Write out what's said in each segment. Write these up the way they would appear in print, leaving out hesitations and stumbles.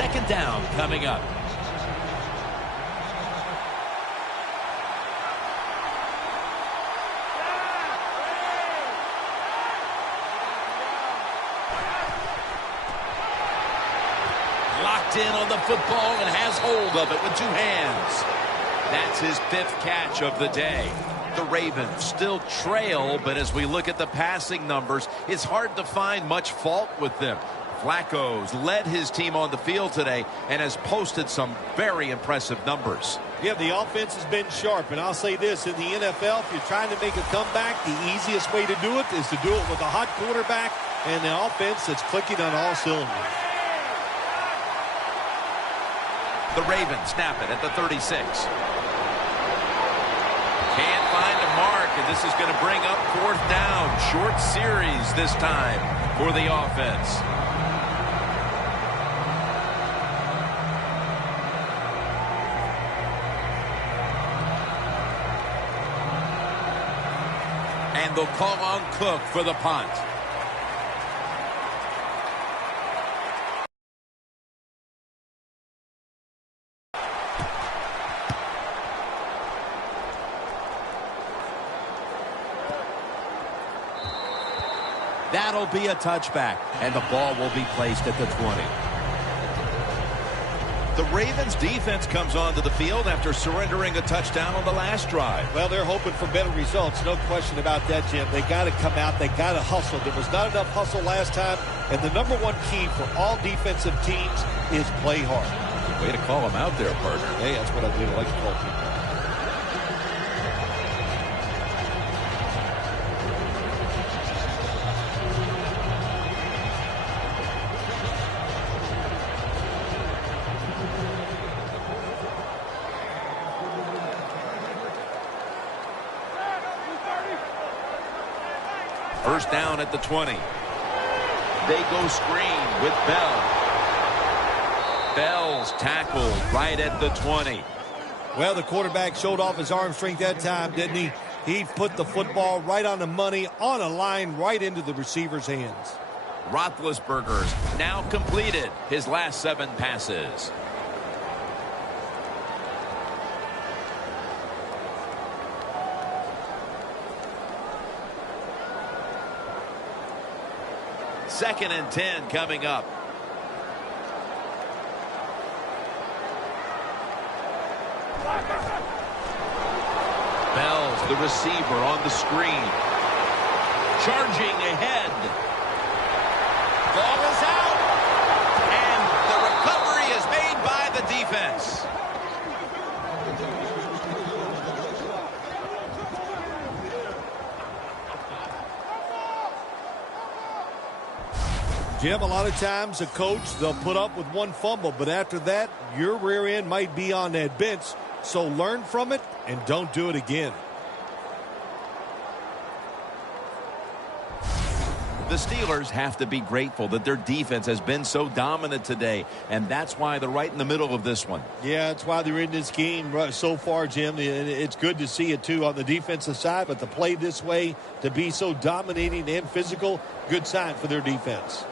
Second down coming up. Locked in on the football and has hold of it with two hands. That's his 5th catch of the day. The Ravens still trail, but as we look at the passing numbers, it's hard to find much fault with them. Flacco's led his team on the field today and has posted some very impressive numbers. Yeah, the offense has been sharp, and I'll say this, in the NFL, if you're trying to make a comeback, the easiest way to do it is to do it with a hot quarterback and an offense that's clicking on all cylinders. The Ravens snap it at the 36. Can't find a mark, and this is going to bring up 4th down. Short series this time for the offense. And they'll call on Cook for the punt. That'll be a touchback, and the ball will be placed at the 20. The Ravens defense comes onto the field after surrendering a touchdown on the last drive. Well, they're hoping for better results. No question about that, Jim. They got to come out. They got to hustle. There was not enough hustle last time. And the number one key for all defensive teams is play hard. Way to call him out there, partner. Hey, that's what I do. I like to call people. First down at the 20. They go screen with Bell. Bell's tackled right at the 20. Well, the quarterback showed off his arm strength that time, didn't he? He put the football right on the money, on a line, right into the receiver's hands. Roethlisberger's now completed his last 7 passes. Second and 10 coming up. Bell's the receiver on the screen. Charging ahead. Ball is out. And the recovery is made by the defense. Jim, a lot of times a coach, they'll put up with one fumble, but after that, your rear end might be on that bench. So learn from it and don't do it again. The Steelers have to be grateful that their defense has been so dominant today, and that's why they're right in the middle of this one. Yeah, that's why they're in this game so far, Jim. It's good to see it, too, on the defensive side, but to play this way, to be so dominating and physical, good sign for their defense.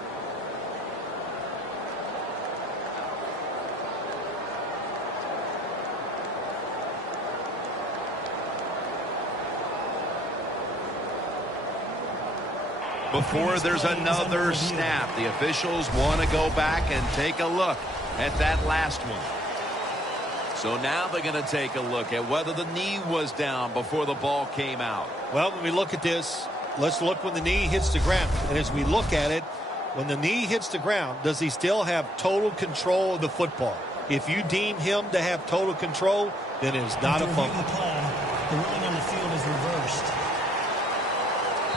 Before there's another snap, the officials want to go back and take a look at that last one. So now they're going to take a look at whether the knee was down before the ball came out. Well, when we look at this, let's look when the knee hits the ground. And as we look at it, when the knee hits the ground, does he still have total control of the football? If you deem him to have total control, then it is not a fumble. The ruling on the field is reversed.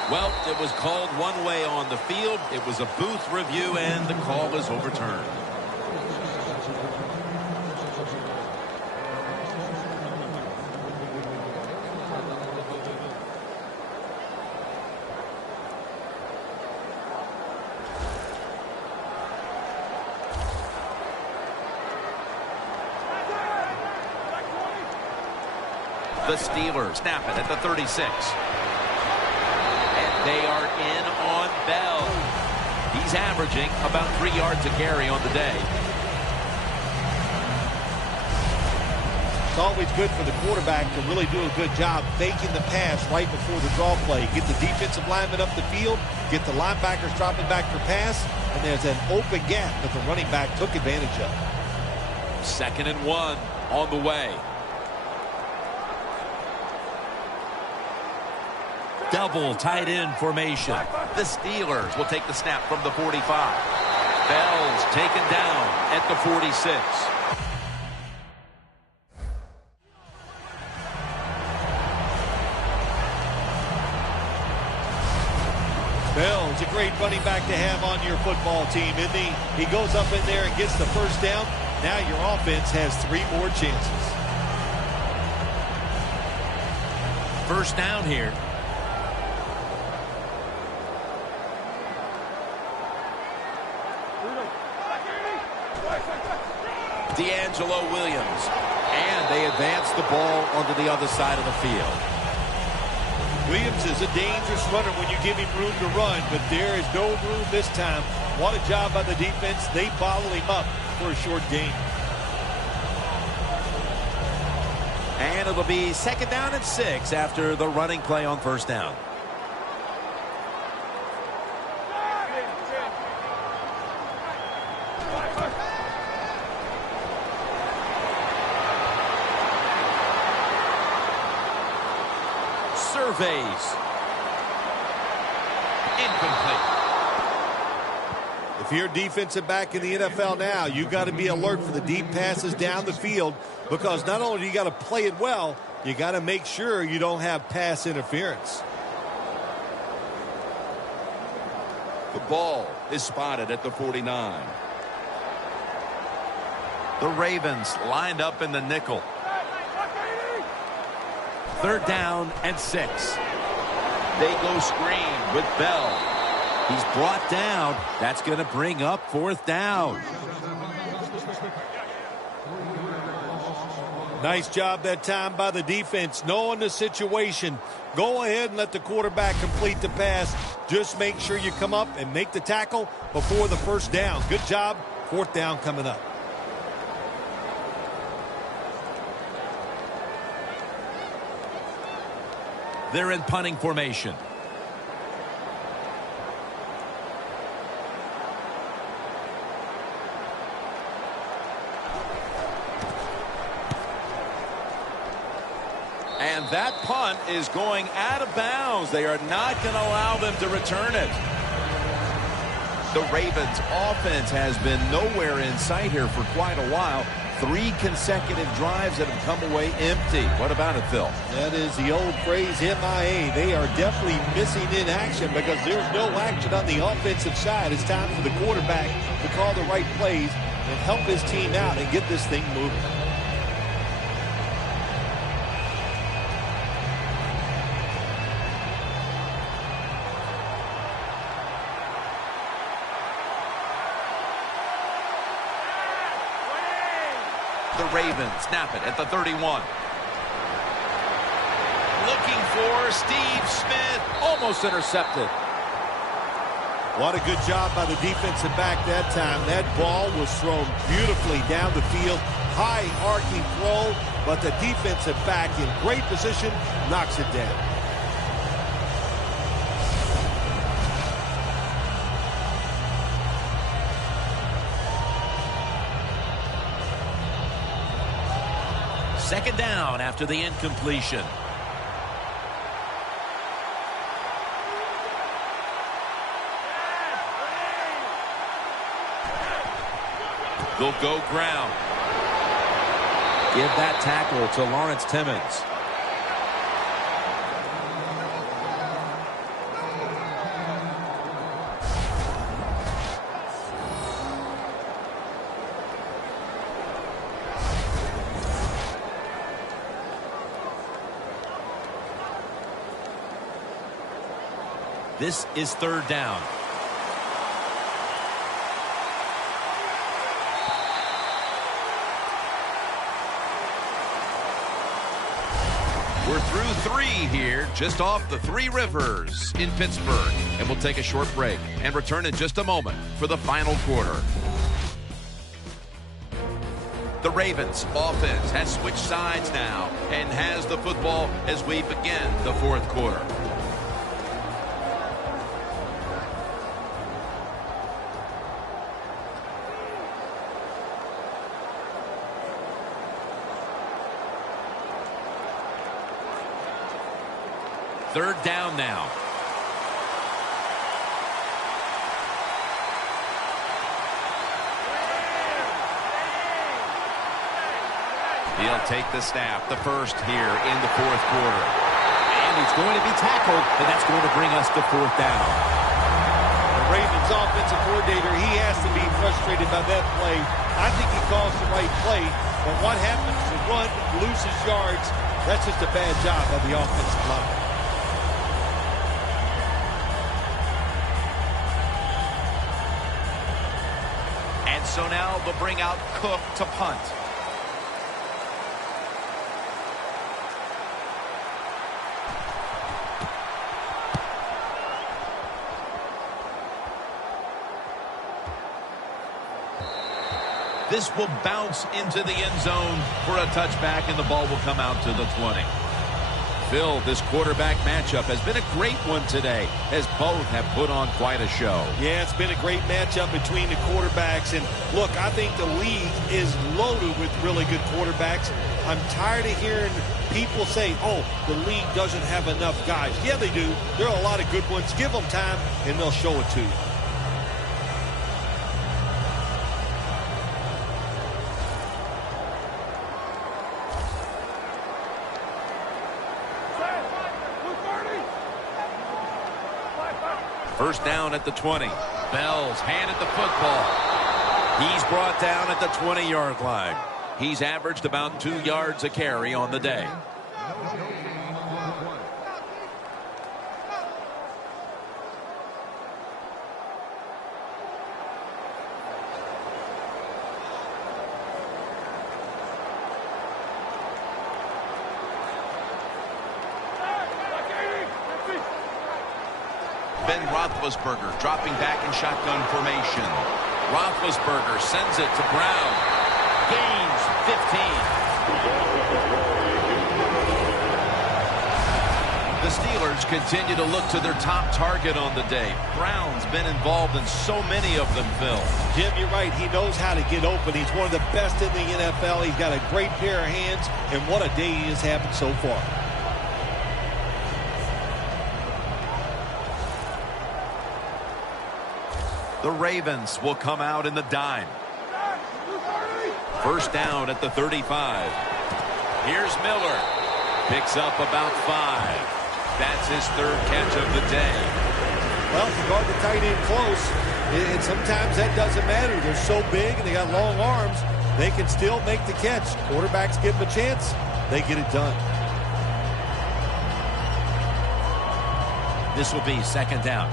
Well, it was called one way on the field. It was a booth review, and the call is overturned. The Steelers snap it at the 36. They are in on Bell. He's averaging about 3 yards a carry on the day. It's always good for the quarterback to really do a good job faking the pass right before the draw play. Get the defensive lineman up the field, get the linebackers dropping back for pass, and there's an open gap that the running back took advantage of. 2nd and 1 on the way. Double tight end formation. The Steelers will take the snap from the 45. Bell's taken down at the 46. Bell's a great running back to have on your football team, isn't he? He goes up in there and gets the first down. Now your offense has 3 more chances. First down here. D'Angelo Williams. And they advance the ball onto the other side of the field. Williams is a dangerous runner when you give him room to run, but there is no room this time. What a job by the defense. They bottle him up for a short gain. And it'll be 2nd down and 6 after the running play on first down. Surveys. Incomplete. If you're a defensive back in the NFL now, you've got to be alert for the deep passes down the field, because not only do you got to play it well, you got to make sure you don't have pass interference. The ball is spotted at the 49. The Ravens lined up in the nickel. 3rd down and 6. They go screen with Bell. He's brought down. That's going to bring up 4th down. Nice job that time by the defense, knowing the situation. Go ahead and let the quarterback complete the pass. Just make sure you come up and make the tackle before the first down. Good job. 4th down coming up. They're in punting formation. And that punt is going out of bounds. They are not going to allow them to return it. The Ravens offense has been nowhere in sight here for quite a while. 3 consecutive drives that have come away empty. What about it, Phil? That is the old phrase, MIA. They are definitely missing in action because there's no action on the offensive side. It's time for the quarterback to call the right plays and help his team out and get this thing moving. The Ravens snap it at the 31. Looking for Steve Smith. Almost intercepted. What a good job by the defensive back that time. That ball was thrown beautifully down the field. High arcing throw, but the defensive back in great position knocks it down. Second down after the incompletion. They'll go ground. Give that tackle to Lawrence Timmons. This is 3rd down. We're through 3 here, just off the 3 Rivers in Pittsburgh. And we'll take a short break and return in just a moment for the final quarter. The Ravens offense has switched sides now and has the football as we begin the fourth quarter. Third down now. He'll take the snap, the first here in the fourth quarter. And he's going to be tackled, and that's going to bring us to fourth down. The Ravens offensive coordinator, he has to be frustrated by that play. I think he calls the right play, but what happens to run, loses yards, that's just a bad job by the offensive line. And so now they'll bring out Cook to punt. This will bounce into the end zone for a touchback, and the ball will come out to the 20. Phil, this quarterback matchup has been a great one today, as both have put on quite a show. Yeah, it's been a great matchup between the quarterbacks. And look, I think the league is loaded with really good quarterbacks. I'm tired of hearing people say, oh, the league doesn't have enough guys. Yeah, they do. There are a lot of good ones. Give them time, and they'll show it to you. First down at the 20. Bell's handed the football. He's brought down at the 20-yard line. He's averaged about 2 yards a carry on the day. Ben Roethlisberger dropping back in shotgun formation. Roethlisberger sends it to Brown. Gains 15. The Steelers continue to look to their top target on the day. Brown's been involved in so many of them, Phil. Jim, you're right. He knows how to get open. He's one of the best in the NFL. He's got a great pair of hands, and what a day he has having so far. The Ravens will come out in the dime. First down at the 35. Here's Miller. Picks up about 5. That's his third catch of the day. Well, if you guard the tight end close, and sometimes that doesn't matter. They're so big and they got long arms, they can still make the catch. Quarterbacks give them a chance. They get it done. This will be second down.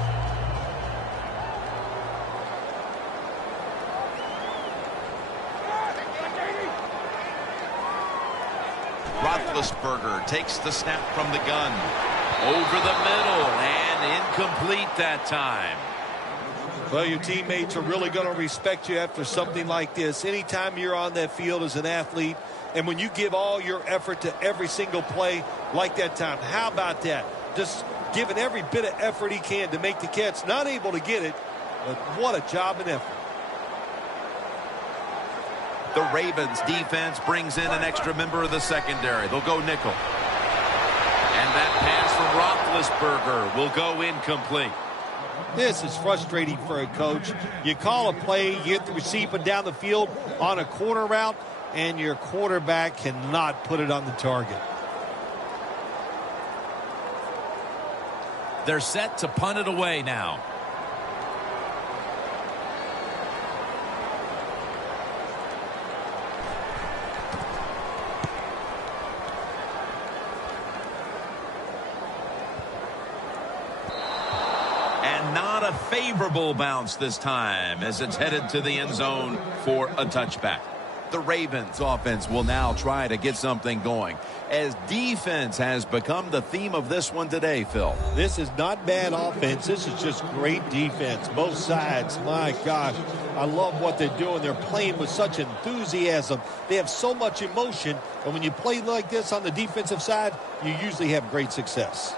Roethlisberger takes the snap from the gun. Over the middle and incomplete that time. Well, your teammates are really going to respect you after something like this. Anytime you're on that field as an athlete, and when you give all your effort to every single play like that time, how about that? Just giving every bit of effort he can to make the catch. Not able to get it, but what a job and effort. The Ravens defense brings in an extra member of the secondary. They'll go nickel. And that pass from Roethlisberger will go incomplete. This is frustrating for a coach. You call a play, you get the receiver down the field on a corner route, and your quarterback cannot put it on the target. They're set to punt it away now. Not a favorable bounce this time as it's headed to the end zone for a touchback. The Ravens offense will now try to get something going, as defense has become the theme of this one today, Phil. This is not bad offense. This is just great defense. Both sides. My gosh, I love what they're doing. They're playing with such enthusiasm. They have so much emotion. And when you play like this on the defensive side, you usually have great success.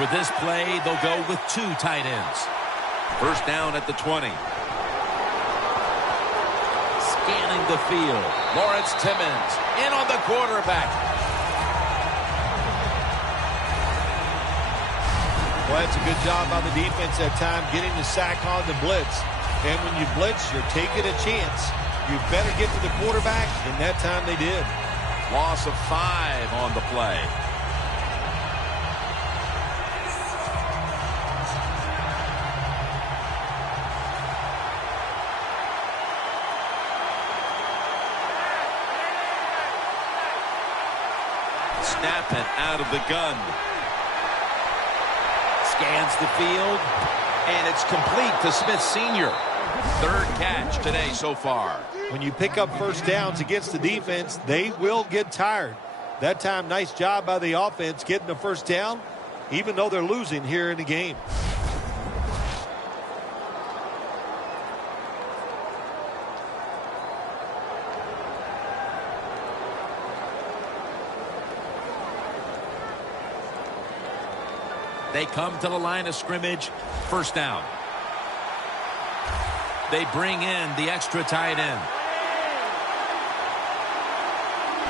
For this play, they'll go with 2 tight ends. First down at the 20. Scanning the field. Lawrence Timmons in on the quarterback. Well, that's a good job by the defense that time, getting the sack on the blitz. And when you blitz, you're taking a chance. You better get to the quarterback, and that time they did. Loss of 5 on the play. Snap it out of the gun. Scans the field, and it's complete to Smith Sr. 3rd catch today so far. When you pick up first downs against the defense, they will get tired. That time, nice job by the offense getting the first down, even though they're losing here in the game. They come to the line of scrimmage. First down. They bring in the extra tight end.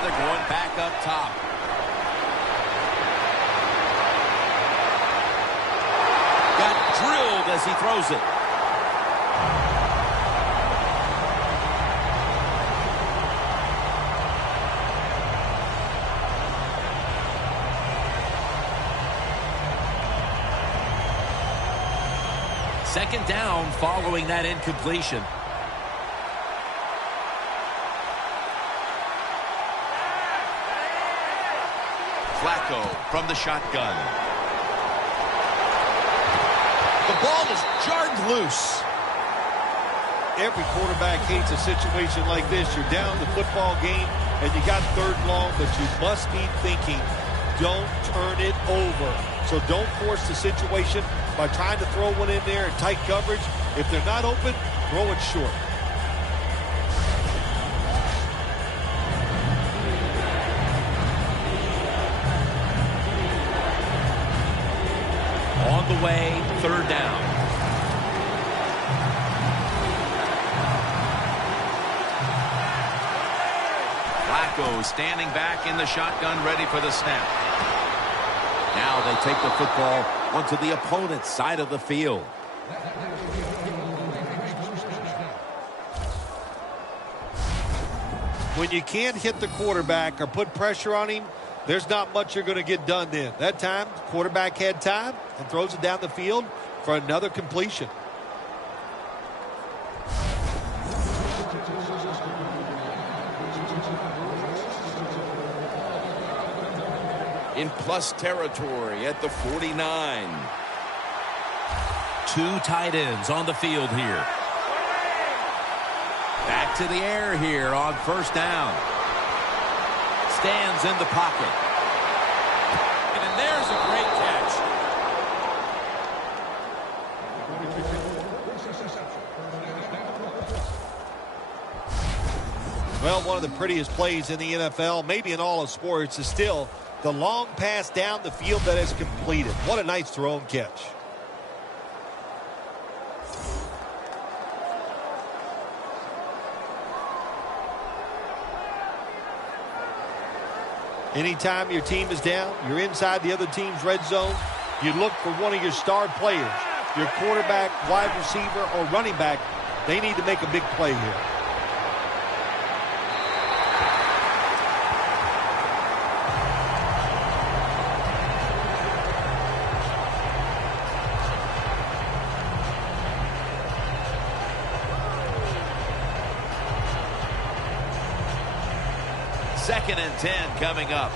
They're going back up top. Got drilled as he throws it. Second down following that incompletion. Flacco from the shotgun. The ball is jarred loose. Every quarterback hates a situation like this. You're down the football game and you got 3rd long, but you must be thinking, don't turn it over. So don't force the situation by trying to throw one in there in tight coverage. If they're not open, throw it short. On the way, 3rd down. Flacco standing back in the shotgun, ready for the snap. Now they take the football onto the opponent's side of the field. When you can't hit the quarterback or put pressure on him, there's not much you're going to get done then. That time, the quarterback had time and throws it down the field for another completion. In plus territory at the 49. 2 tight ends on the field here. Back to the air here on first down. Stands in the pocket. And there's a great catch. Well, one of the prettiest plays in the NFL, maybe in all of sports, is still the long pass down the field that is completed. What a nice throw and catch. Anytime your team is down, you're inside the other team's red zone, you look for one of your star players, your quarterback, wide receiver, or running back. They need to make a big play here. Second and 10 coming up.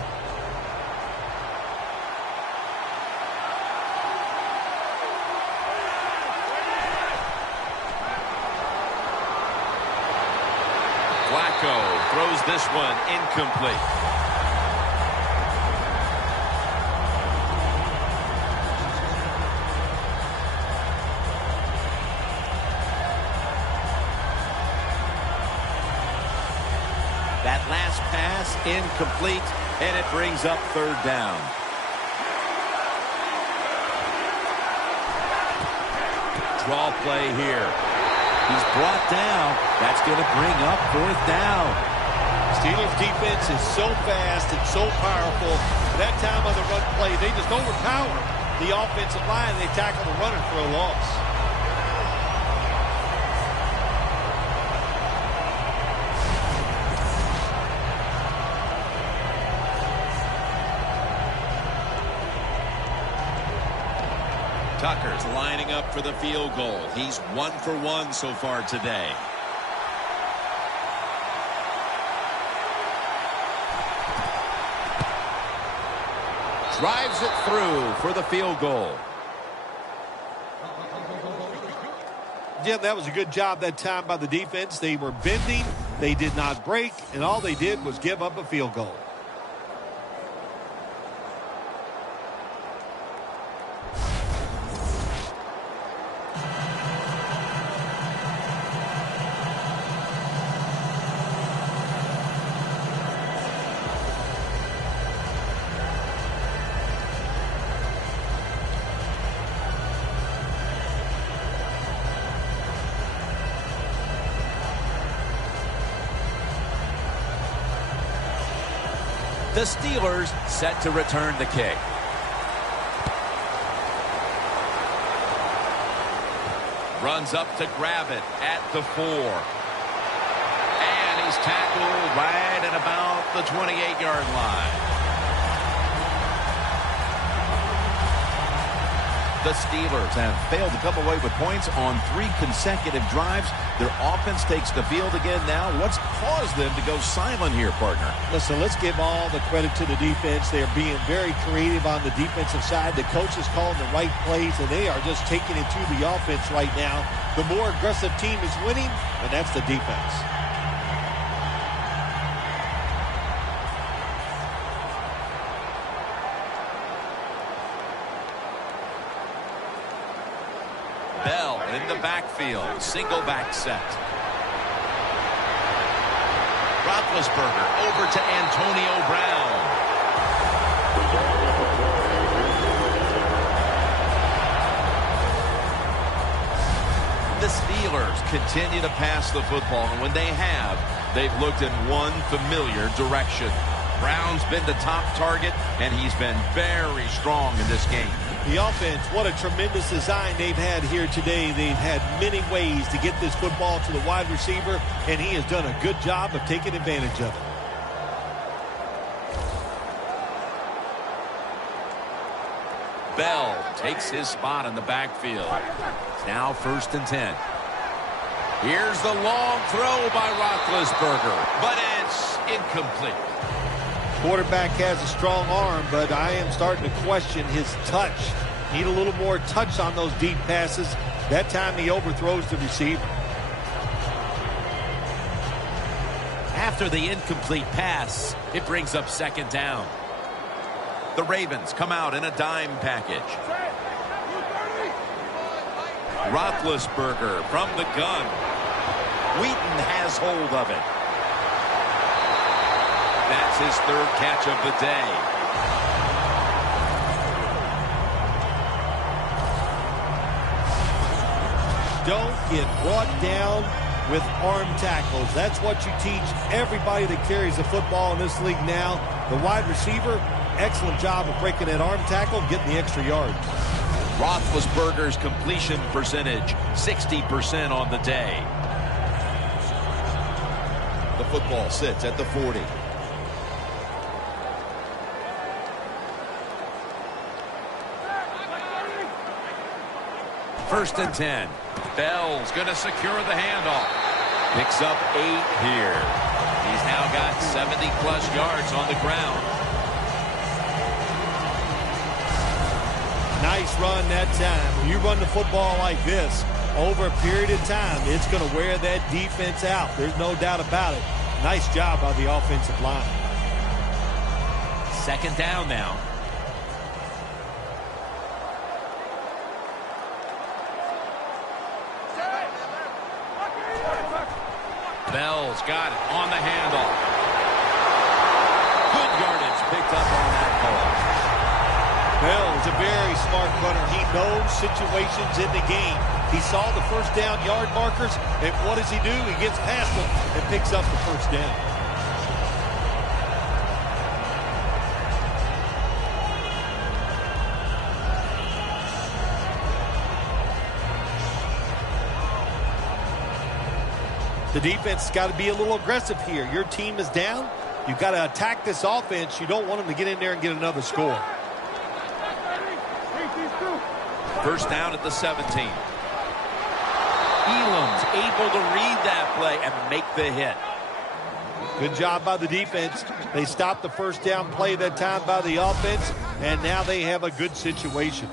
throws this one incomplete. That last pass incomplete, and it brings up third down. Draw play here. He's brought down. That's going to bring up fourth down. Steelers defense is so fast and so powerful. That time on the run play, they just overpower the offensive line. They tackle the runner for a loss. Tucker's lining up for the field goal. He's 1 for 1 so far today. Drives it through for the field goal. Jim, that was a good job that time by the defense. They were bending, they did not break, and all they did was give up a field goal. The Steelers set to return the kick. Runs up to grab it at the 4. And he's tackled right at about the 28-yard line. The Steelers have failed to come away with points on 3 consecutive drives. Their offense takes the field again now. What's caused them to go silent here, partner? Listen, let's give all the credit to the defense. They are being very creative on the defensive side. The coach is calling the right plays, and they are just taking it to the offense right now. The more aggressive team is winning, and that's the defense. Bell in the backfield. Single back set. Roethlisberger over to Antonio Brown. The Steelers continue to pass the football, and when they have, they've looked in one familiar direction. Brown's been the top target, and he's been very strong in this game. The offense, what a tremendous design they've had here today. They've had many ways to get this football to the wide receiver, and he has done a good job of taking advantage of it. Bell takes his spot in the backfield. It's now 1st and 10. Here's the long throw by Roethlisberger, but it's incomplete. Quarterback has a strong arm, but I am starting to question his touch. Need a little more touch on those deep passes. That time he overthrows the receiver. After the incomplete pass, it brings up 2nd down. The Ravens come out in a dime package. Roethlisberger from the gun. Wheaton has hold of it. That's his 3rd catch of the day. Don't get brought down with arm tackles. That's what you teach everybody that carries the football in this league now. The wide receiver, excellent job of breaking that arm tackle, getting the extra yards. Roethlisberger's completion percentage, 60% on the day. The football sits at the 40. First and 10. Bell's going to secure the handoff. Picks up 8 here. He's now got 70-plus yards on the ground. Nice run that time. When you run the football like this, over a period of time, it's going to wear that defense out. There's no doubt about it. Nice job by the offensive line. Second down now. Bell's got it on the handoff. Good yardage picked up on that ball. Bell's a very smart runner. He knows situations in the game. He saw the first down yard markers, and what does he do? He gets past them and picks up the first down. The defense has got to be a little aggressive here. Your team is down. You've got to attack this offense. You don't want them to get in there and get another score. First down at the 17. Elam's able to read that play and make the hit. Good job by the defense. They stopped the first down play that time by the offense, and now they have a good situation.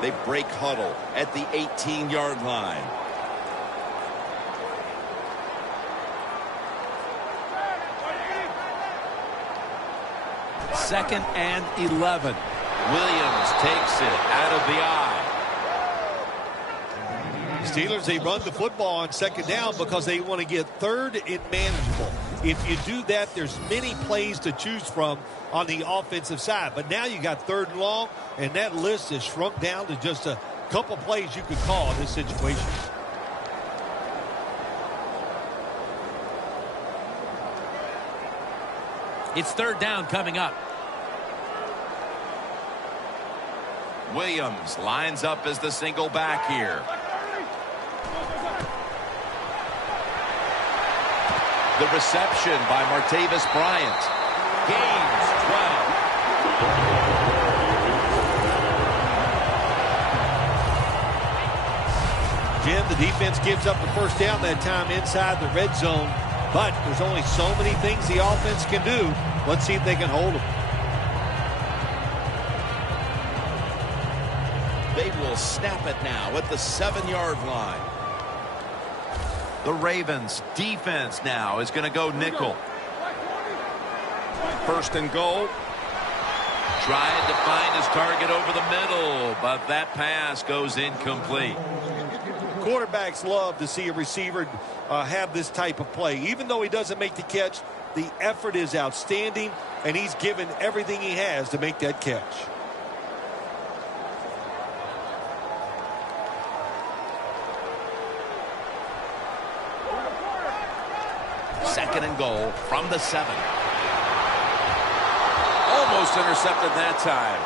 They break huddle at the 18-yard line. Second and 11. Williams takes it out of the eye. Steelers, they run the football on second down because they want to get third and manageable. If you do that, there's many plays to choose from on the offensive side. But now you got third and long, and that list is shrunk down to just a couple plays you could call in this situation. It's third down coming up. Williams lines up as the single back here. The reception by Martavis Bryant. Gains 12. Jim, the defense gives up the first down that time inside the red zone, but there's only so many things the offense can do. Let's see if they can hold them. They will snap it now at the 7-yard line. The Ravens defense now is going to go nickel. First and goal. Tried to find his target over the middle, but that pass goes incomplete. Quarterbacks love to see a receiver have this type of play. Even though he doesn't make the catch, the effort is outstanding, and he's given everything he has to make that catch. Second and goal from the 7. Almost intercepted that time.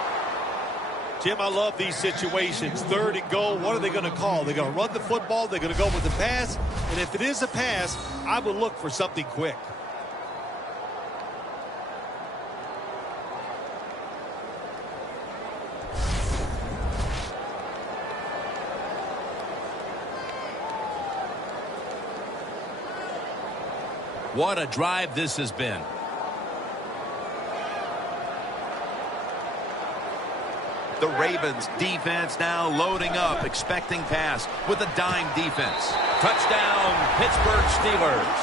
Jim, I love these situations. Third and goal, what are they going to call? They're going to run the football, they're going to go with the pass, and if it is a pass, I would look for something quick. What a drive this has been. The Ravens defense now loading up, expecting pass with a dime defense. Touchdown, Pittsburgh Steelers.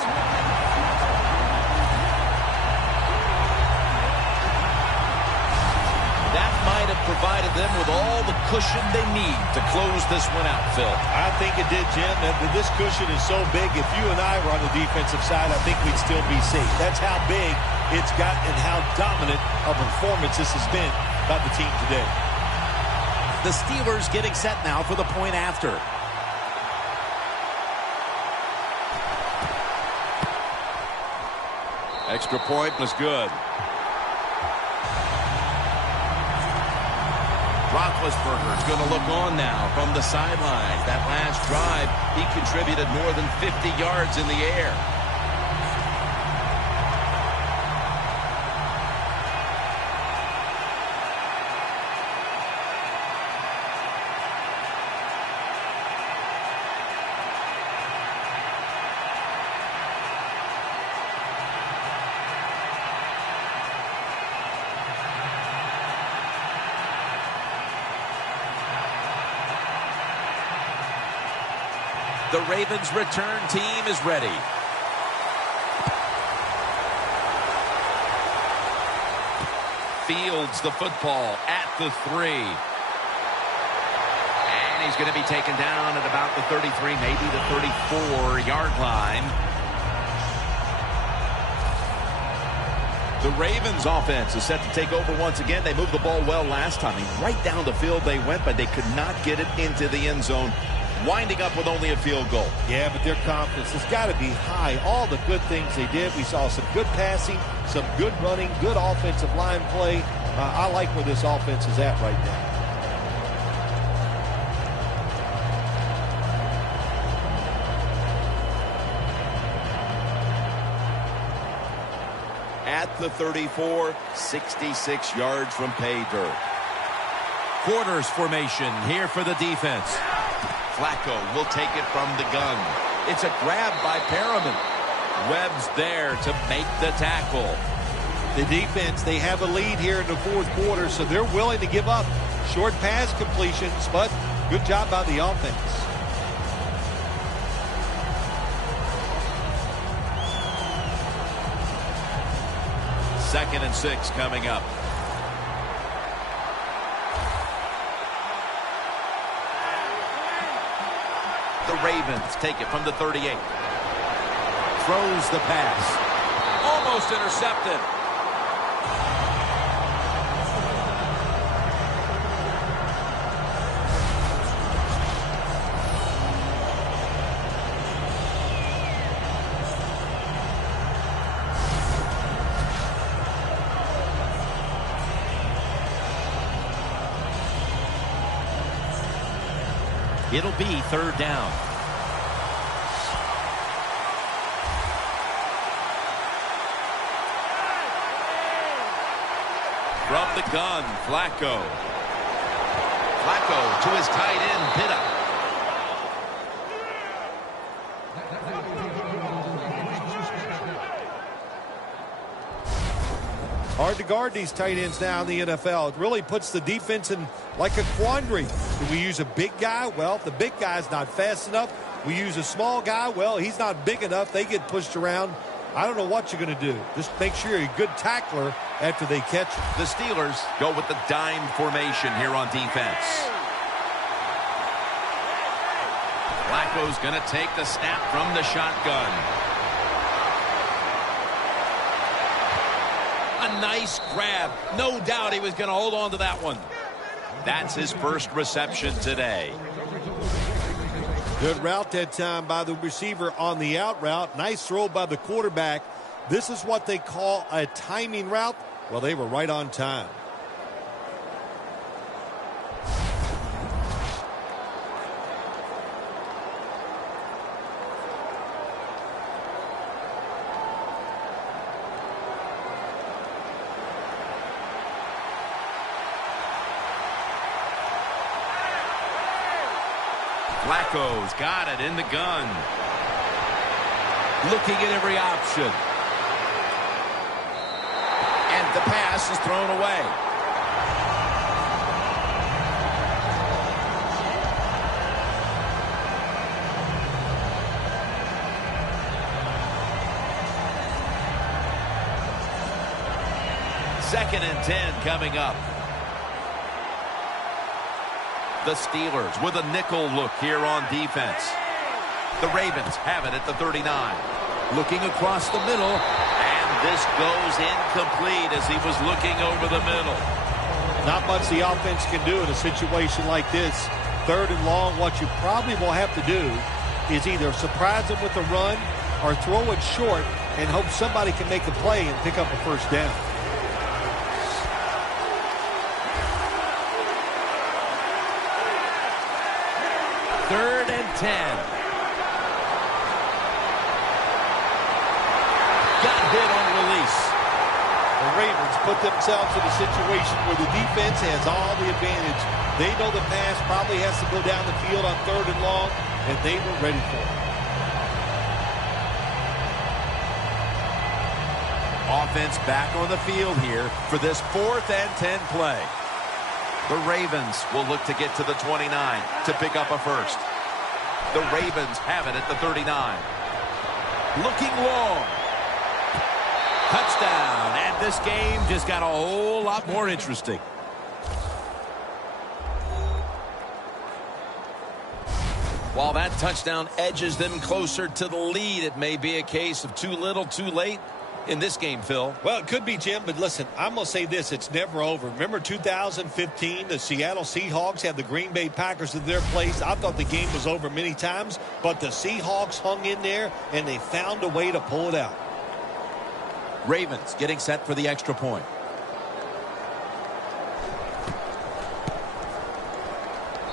That might have provided them with all the cushion they need to close this one out, Phil. I think it did, Jim. This cushion is so big, if you and I were on the defensive side, I think we'd still be safe. That's how big it's got and how dominant a performance this has been by the team today. The Steelers getting set now for the point after. Extra point was good. Roethlisberger's going to look on now from the sidelines. That last drive, he contributed more than 50 yards in the air. The Ravens return team is ready. Fields the football at the 3. And he's going to be taken down at about the 33, maybe the 34-yard line. The Ravens offense is set to take over once again. They moved the ball well last time. Right down the field they went, but they could not get it into the end zone, winding up with only a field goal. Yeah, but their confidence has got to be high. All the good things they did. We saw some good passing, some good running, good offensive line play. I like where this offense is at right now. At the 34, 66 yards from pay dirt. Quarters formation here for the defense. Flacco will take it from the gun. It's a grab by Perriman. Webb's there to make the tackle. The defense, they have a lead here in the fourth quarter, so they're willing to give up short pass completions, but good job by the offense. Second and 6 coming up. The Ravens take it from the 38. Throws the pass. Almost intercepted. It'll be third down. From the gun, Flacco. Flacco to his tight end, Pitta. Hard to guard these tight ends now in the NFL. It really puts the defense in like a quandary. Do we use a big guy? Well, if the big guy's not fast enough. We use a small guy. Well, he's not big enough. They get pushed around. I don't know what you're going to do. Just make sure you're a good tackler after they catch you. The Steelers go with the dime formation here on defense. Flacco's going to take the snap from the shotgun. A nice grab. No doubt he was going to hold on to that one. That's his first reception today. Good route that time by the receiver on the out route. Nice throw by the quarterback. This is what they call a timing route. Well, they were right on time. Flacco's got it in the gun. Looking at every option. And the pass is thrown away. Second and 10 coming up. The Steelers with a nickel look here on defense. The Ravens have it at the 39. Looking across the middle, and this goes incomplete as he was looking over the middle. Not much the offense can do in a situation like this. Third and long, what you probably will have to do is either surprise them with a run or throw it short and hope somebody can make a play and pick up a first down. Third and 10. Got hit on release. The Ravens put themselves in a situation where the defense has all the advantage. They know the pass probably has to go down the field on third and long, and they were ready for it. Offense back on the field here for this 4th and 10 play. The Ravens will look to get to the 29 to pick up a first. The Ravens have it at the 39. Looking long. Touchdown. And this game just got a whole lot more interesting. While that touchdown edges them closer to the lead, it may be a case of too little, too late in this game, Phil. Well, it could be, Jim, but listen, I'm going to say this. It's never over. Remember 2015, the Seattle Seahawks had the Green Bay Packers in their place. I thought the game was over many times, but the Seahawks hung in there, and they found a way to pull it out. Ravens getting set for the extra point.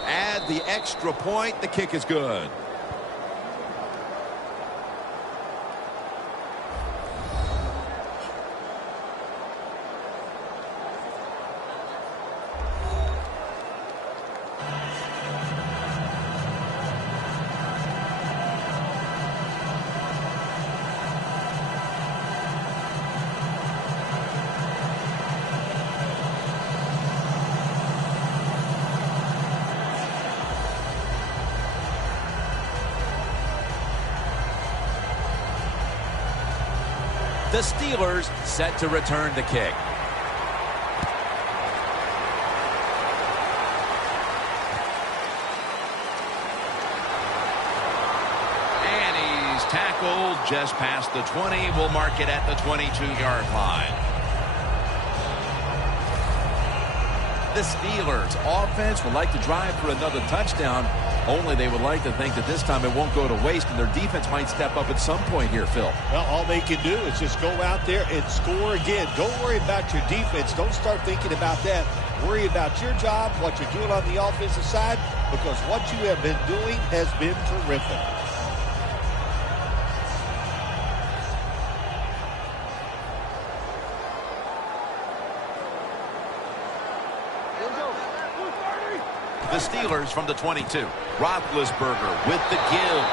Add the extra point. The kick is good. The Steelers set to return the kick. And he's tackled just past the 20. We'll mark it at the 22-yard line. The Steelers offense would like to drive for another touchdown. Only they would like to think that this time it won't go to waste, and their defense might step up at some point here, Phil. Well, all they can do is just go out there and score again. Don't worry about your defense. Don't start thinking about that. Worry about your job, what you're doing on the offensive side, because what you have been doing has been terrific. The Steelers from the 22. Roethlisberger with the give.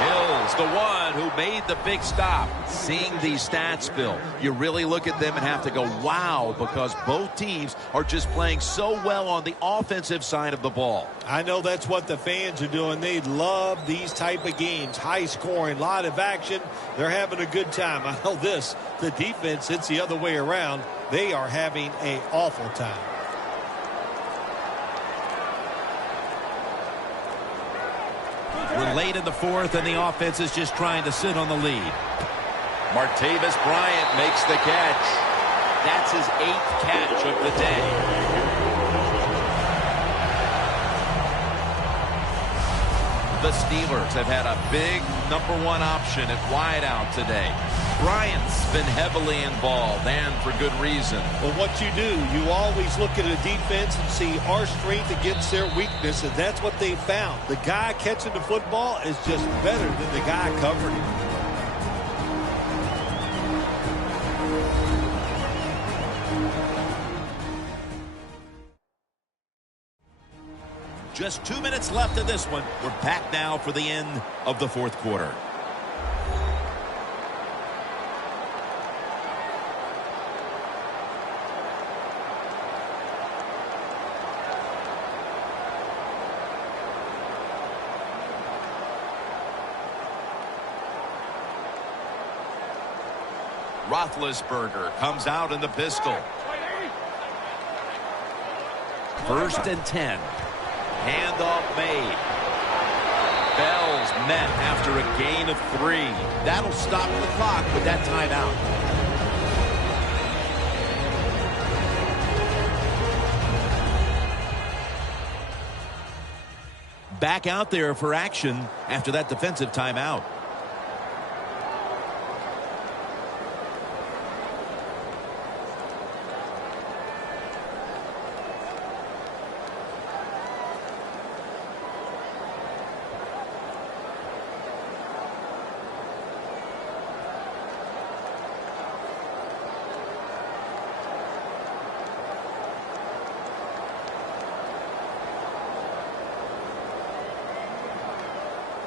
Hill's the one who made the big stop. Seeing these stats, Bill, you really look at them and have to go, wow, because both teams are just playing so well on the offensive side of the ball. I know that's what the fans are doing. They love these type of games. High scoring, lot of action. They're having a good time. I know this. The defense, it's the other way around. They are having an awful time. We're late in the fourth, and the offense is just trying to sit on the lead. Martavis Bryant makes the catch. That's his 8th catch of the day. The Steelers have had a big #1 option at wideout today. Bryant's been heavily involved, and for good reason. Well, what you do, you always look at a defense and see our strength against their weakness, and that's what they found. The guy catching the football is just better than the guy covering him. Just 2 minutes left of this one. We're back now for the end of the fourth quarter. Roethlisberger comes out in the pistol. 1st and 10. Handoff made. Bell's met after a gain of 3. That'll stop the clock with that timeout. Back out there for action after that defensive timeout.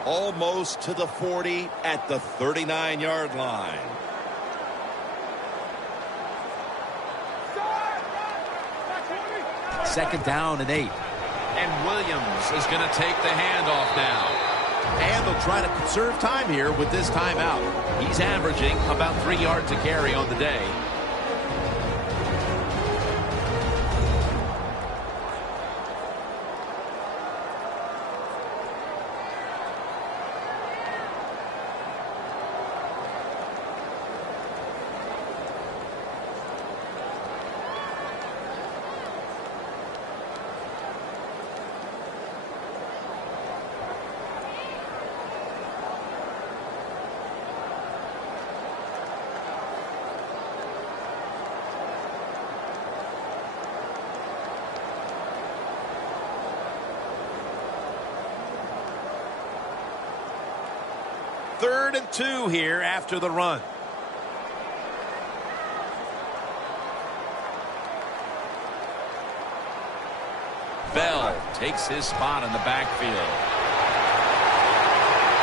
Almost to the 40 at the 39-yard line. Second down and 8. And Williams is going to take the handoff now. And they'll try to conserve time here with this timeout. He's averaging about 3 yards a carry on the day. Third and 2 here after the run. Bell takes his spot in the backfield.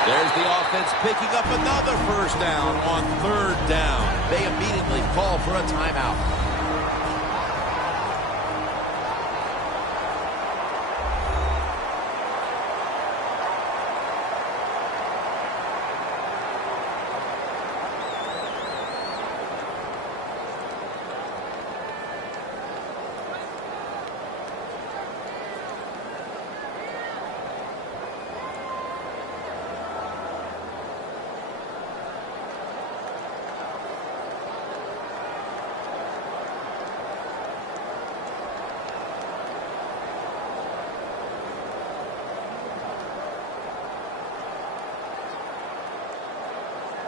There's the offense picking up another first down on third down. They immediately call for a timeout.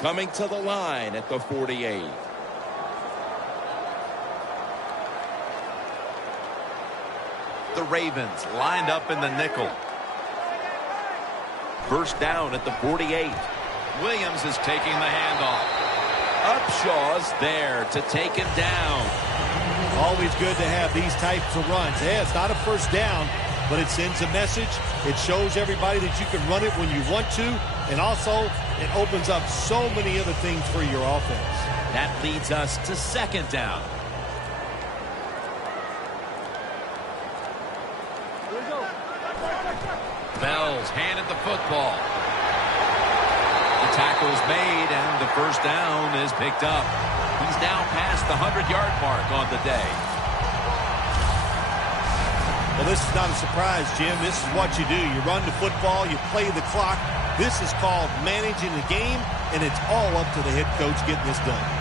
Coming to the line at the 48. The Ravens lined up in the nickel. First down at the 48. Williams is taking the handoff. Upshaw's there to take him down. Always good to have these types of runs. Yeah, it's not a first down, but it sends a message. It shows everybody that you can run it when you want to, and also it opens up so many other things for your offense. That leads us to second down. Bell's handed the football. The tackle's made, and the first down is picked up. He's now past the 100-yard mark on the day. Well, this is not a surprise, Jim. This is what you do. You run the football, you play the clock. This is called managing the game, and it's all up to the head coach getting this done.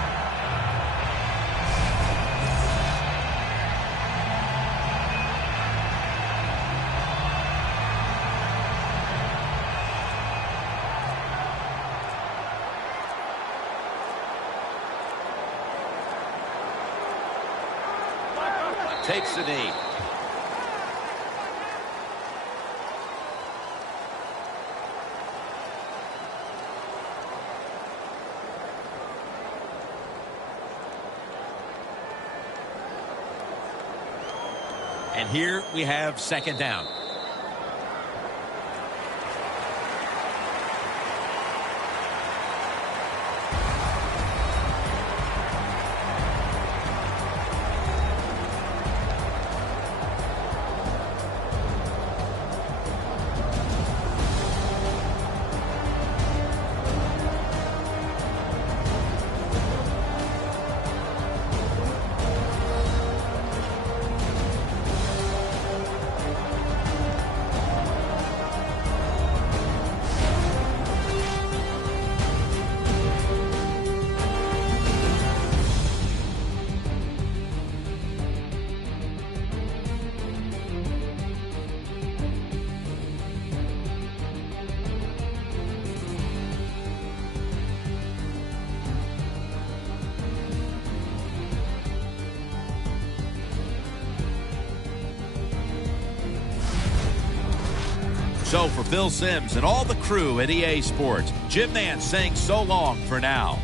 Takes the knee. And here we have second down. So for Phil Simms and all the crew at EA Sports, Jim Nance saying so long for now.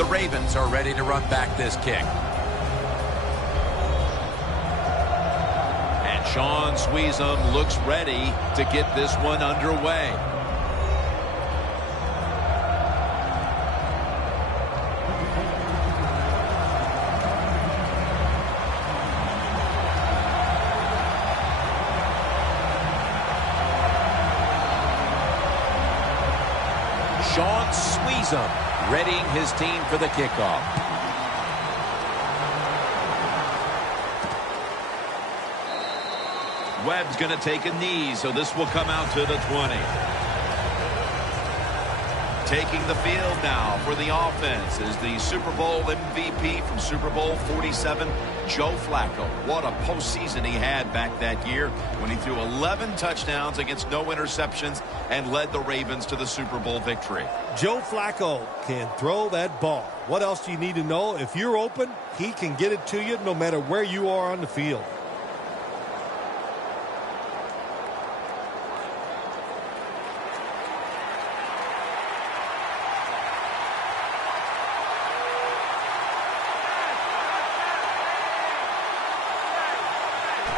The Ravens are ready to run back this kick. And Sean Sweezum looks ready to get this one underway. Sean Sweezum readying his team for the kickoff. Webb's going to take a knee, so this will come out to the 20. Taking the field now for the offense is the Super Bowl MVP from Super Bowl 47, Joe Flacco. What a postseason he had back that year when he threw 11 touchdowns against no interceptions and led the Ravens to the Super Bowl victory. Joe Flacco can throw that ball. What else do you need to know? If you're open, he can get it to you no matter where you are on the field.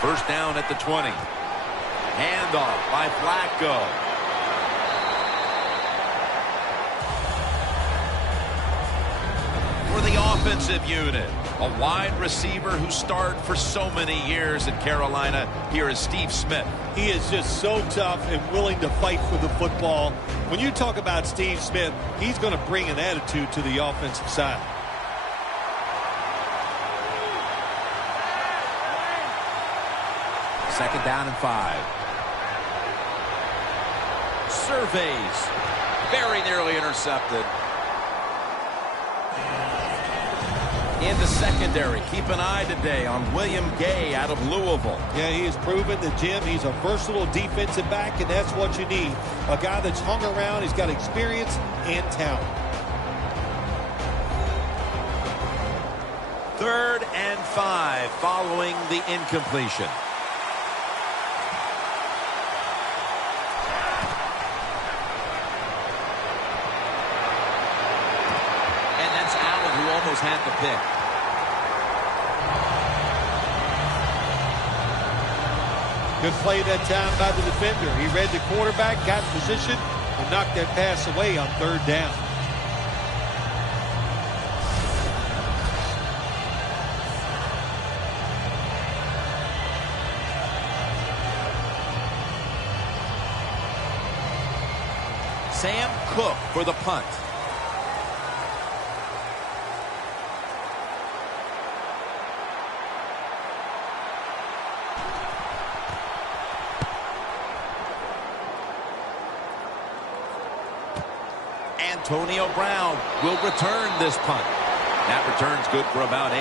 First down at the 20. Handoff by Flacco. For the offensive unit, a wide receiver who starred for so many years in Carolina. Here is Steve Smith. He is just so tough and willing to fight for the football. When you talk about Steve Smith, he's going to bring an attitude to the offensive side. Second down and 5. Surveys. Very nearly intercepted. In the secondary, keep an eye today on William Gay out of Louisville. Yeah, he has proven that, Jim, he's a versatile defensive back, and that's what you need. A guy that's hung around, he's got experience and talent. Third and 5 following the incompletion. Almost had the pick. Good play that time by the defender. He read the quarterback, got in position, and knocked that pass away on third down. Sam Cook for the punt. Antonio Brown will return this punt. That return's good for about 8.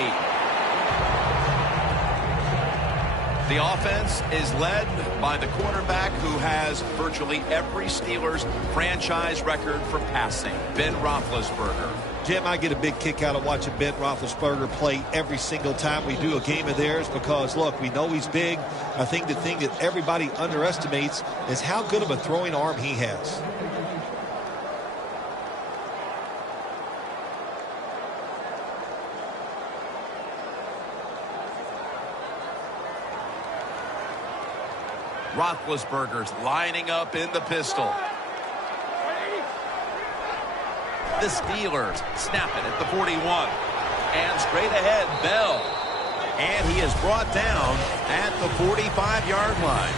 The offense is led by the quarterback who has virtually every Steelers franchise record for passing, Ben Roethlisberger. Jim, I get a big kick out of watching Ben Roethlisberger play every single time we do a game of theirs because, look, we know he's big. I think the thing that everybody underestimates is how good of a throwing arm he has. Roethlisberger's lining up in the pistol. The Steelers snap it at the 41. And straight ahead, Bell. And he is brought down at the 45-yard line.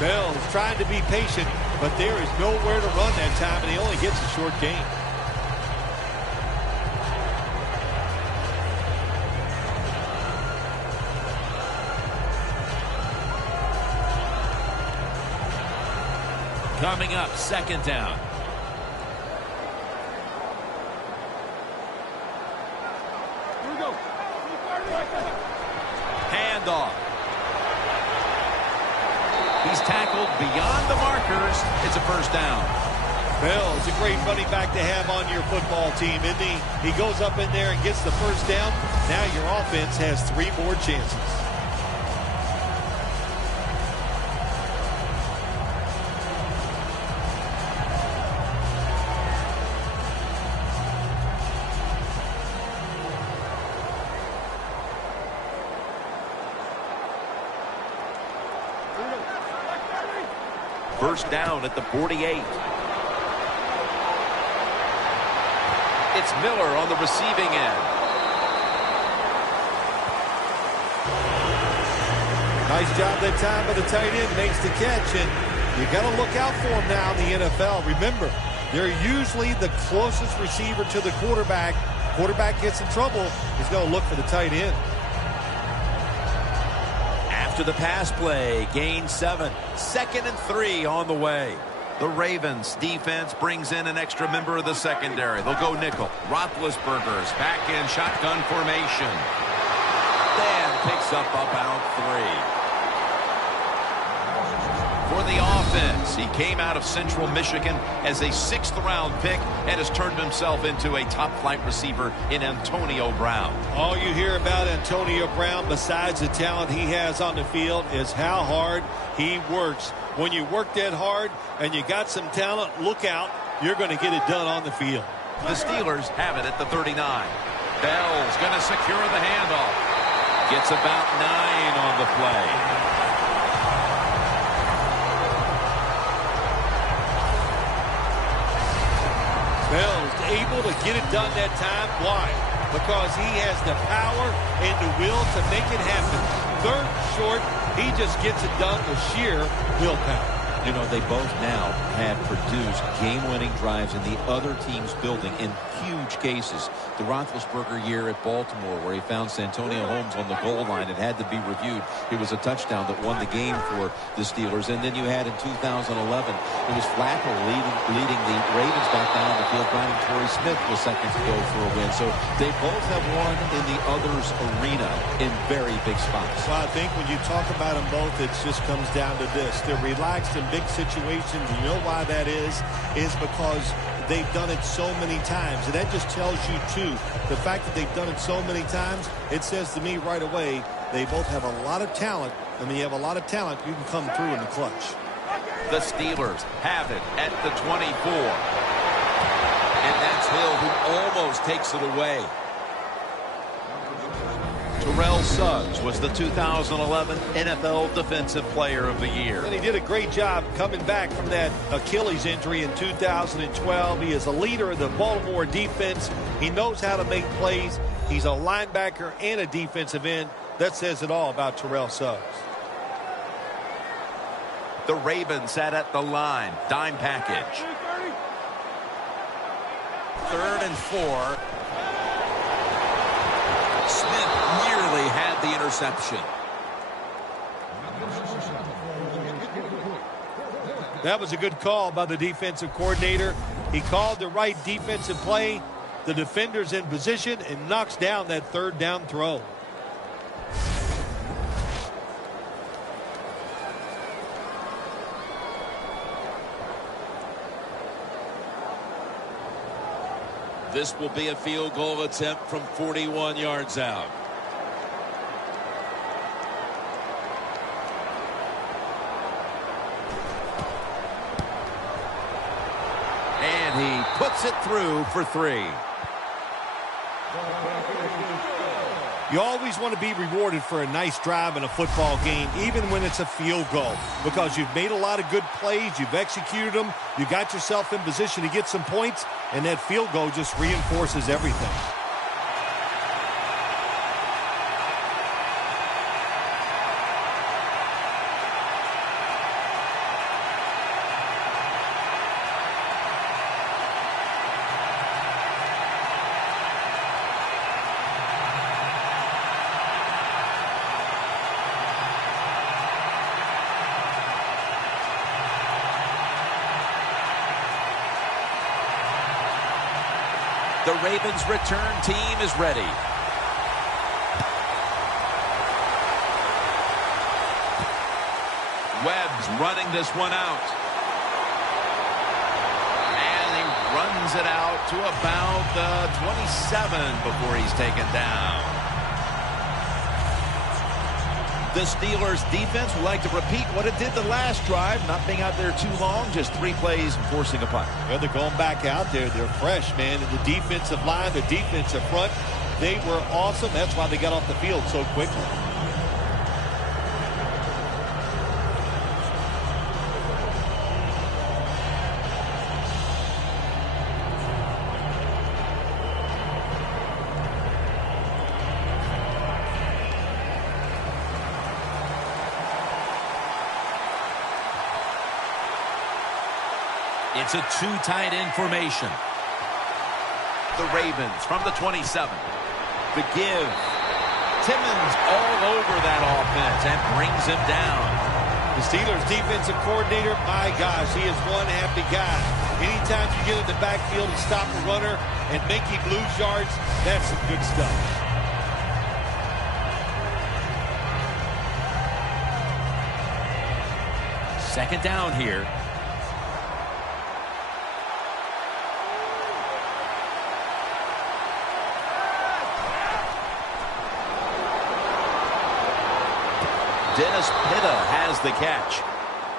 Bell is trying to be patient, but there is nowhere to run that time, and he only gets a short gain. Coming up, second down. Handoff. He's tackled beyond the markers. It's a first down. Bell is a great running back to have on your football team, isn't he? He goes up in there and gets the first down. Now your offense has 3 more chances. first down at the 48. It's Miller on the receiving end. Nice job that time by the tight end. Makes the catch, and you got to look out for him now in the NFL. Remember, they're usually the closest receiver to the quarterback. Quarterback gets in trouble, he's going to look for the tight end. After the pass play, gain 7. 2nd and 3 on the way. The Ravens defense brings in an extra member of the secondary. They'll go nickel. Roethlisberger's back in shotgun formation. Then picks up about 3. For the offense, he came out of Central Michigan as a 6th-round pick and has turned himself into a top-flight receiver in Antonio Brown. All you hear about Antonio Brown, besides the talent he has on the field, is how hard he works. When you work that hard and you got some talent, look out, you're going to get it done on the field. The Steelers have it at the 39. Bell's going to secure the handoff. Gets about 9 on the play. Bell's able to get it done that time. Why? Because he has the power and the will to make it happen. 3rd short, he just gets it done with sheer willpower. You know, they both now have produced game-winning drives in the other team's building in huge cases. The Roethlisberger year at Baltimore, where he found Santonio Holmes on the goal line, it had to be reviewed. It was a touchdown that won the game for the Steelers. And then you had in 2011, it was Flacco leading the Ravens back down the field. Brian Torrey Smith was second to go for a win. So they both have won in the other's arena in very big spots. Well, I think when you talk about them both, it just comes down to this. They're relaxed in big situations. You know why that is because they've done it so many times. And that just tells you, too, the fact that they've done it so many times, it says to me right away, they both have a lot of talent. And when you have a lot of talent, you can come through in the clutch. The Steelers have it at the 24. And that's Hill who almost takes it away. Terrell Suggs was the 2011 NFL Defensive Player of the Year. And he did a great job coming back from that Achilles injury in 2012. He is a leader of the Baltimore defense. He knows how to make plays. He's a linebacker and a defensive end. That says it all about Terrell Suggs. The Ravens sat at the line. Dime package. 3rd and 4. Smith nearly had the interception. That was a good call by the defensive coordinator. He called the right defensive play. The defender's in position and knocks down that 3rd down throw. This will be a field goal attempt from 41 yards out. And he puts it through for 3. You always want to be rewarded for a nice drive in a football game, even when it's a field goal, because you've made a lot of good plays, you've executed them, you got yourself in position to get some points, and that field goal just reinforces everything. The Ravens return team is ready. Webb's running this one out. And he runs it out to about the 27 before he's taken down. The Steelers defense would like to repeat what it did the last drive, not being out there too long, just 3 plays and forcing a punt. Well, they're going back out there. They're fresh, man. And the defensive line, the defensive front, they were awesome. That's why they got off the field so quickly. It's a two tight end formation. The Ravens from the 27. The give. Timmons all over that offense and brings him down. The Steelers defensive coordinator, my gosh, he is one happy guy. Anytime you get in the backfield and stop a runner and make him lose yards, that's some good stuff. Second down here. Dennis Pitta has the catch.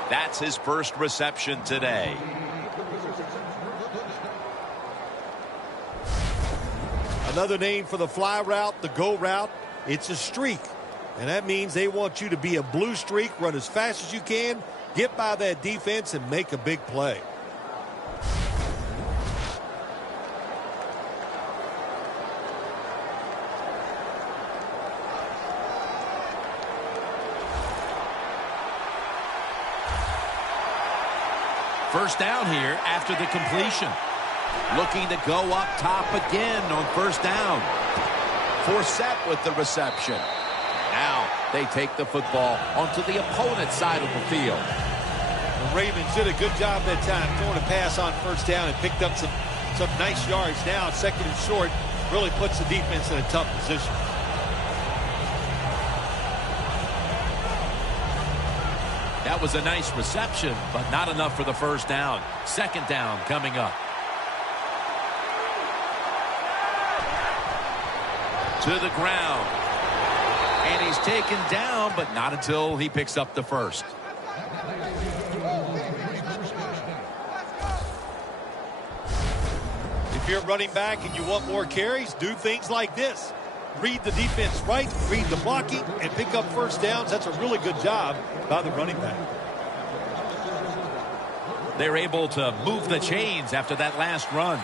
That's his first reception today. Another name for the fly route, the go route, it's a streak. And that means they want you to be a blue streak, run as fast as you can, get by that defense, and make a big play. First down here after the completion. Looking to go up top again on first down. Forsett with the reception. Now they take the football onto the opponent's side of the field. The Ravens did a good job that time throwing a pass on first down and picked up some nice yards. Now second and short really puts the defense in a tough position. That was a nice reception, but not enough for the first down. Second down coming up. To the ground. And he's taken down, but not until he picks up the first. If you're running back and you want more carries, do things like this. Read the defense right, read the blocking, and pick up first downs. That's a really good job by the running back. They're able to move the chains after that last run.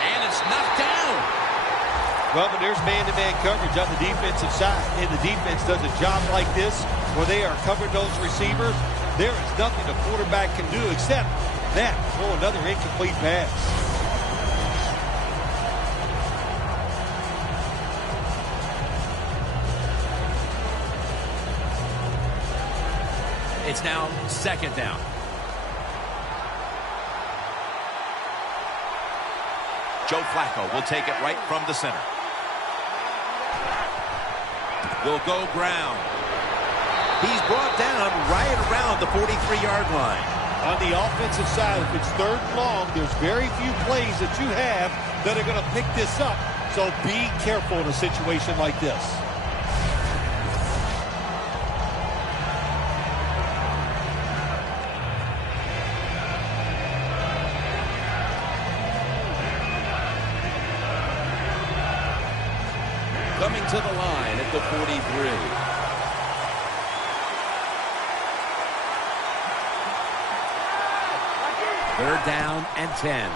And it's knocked down. Well, but there's man-to-man coverage on the defensive side, and the defense does a job like this where they are covering those receivers. There is nothing the quarterback can do except that, throw another incomplete pass. It's now second down. Joe Flacco will take it right from the center. Will go ground. He's brought down right around the 43-yard line. On the offensive side, if it's third and long, there's very few plays that you have that are going to pick this up. So be careful in a situation like this. Coming to the line at the 43. Third down and 10.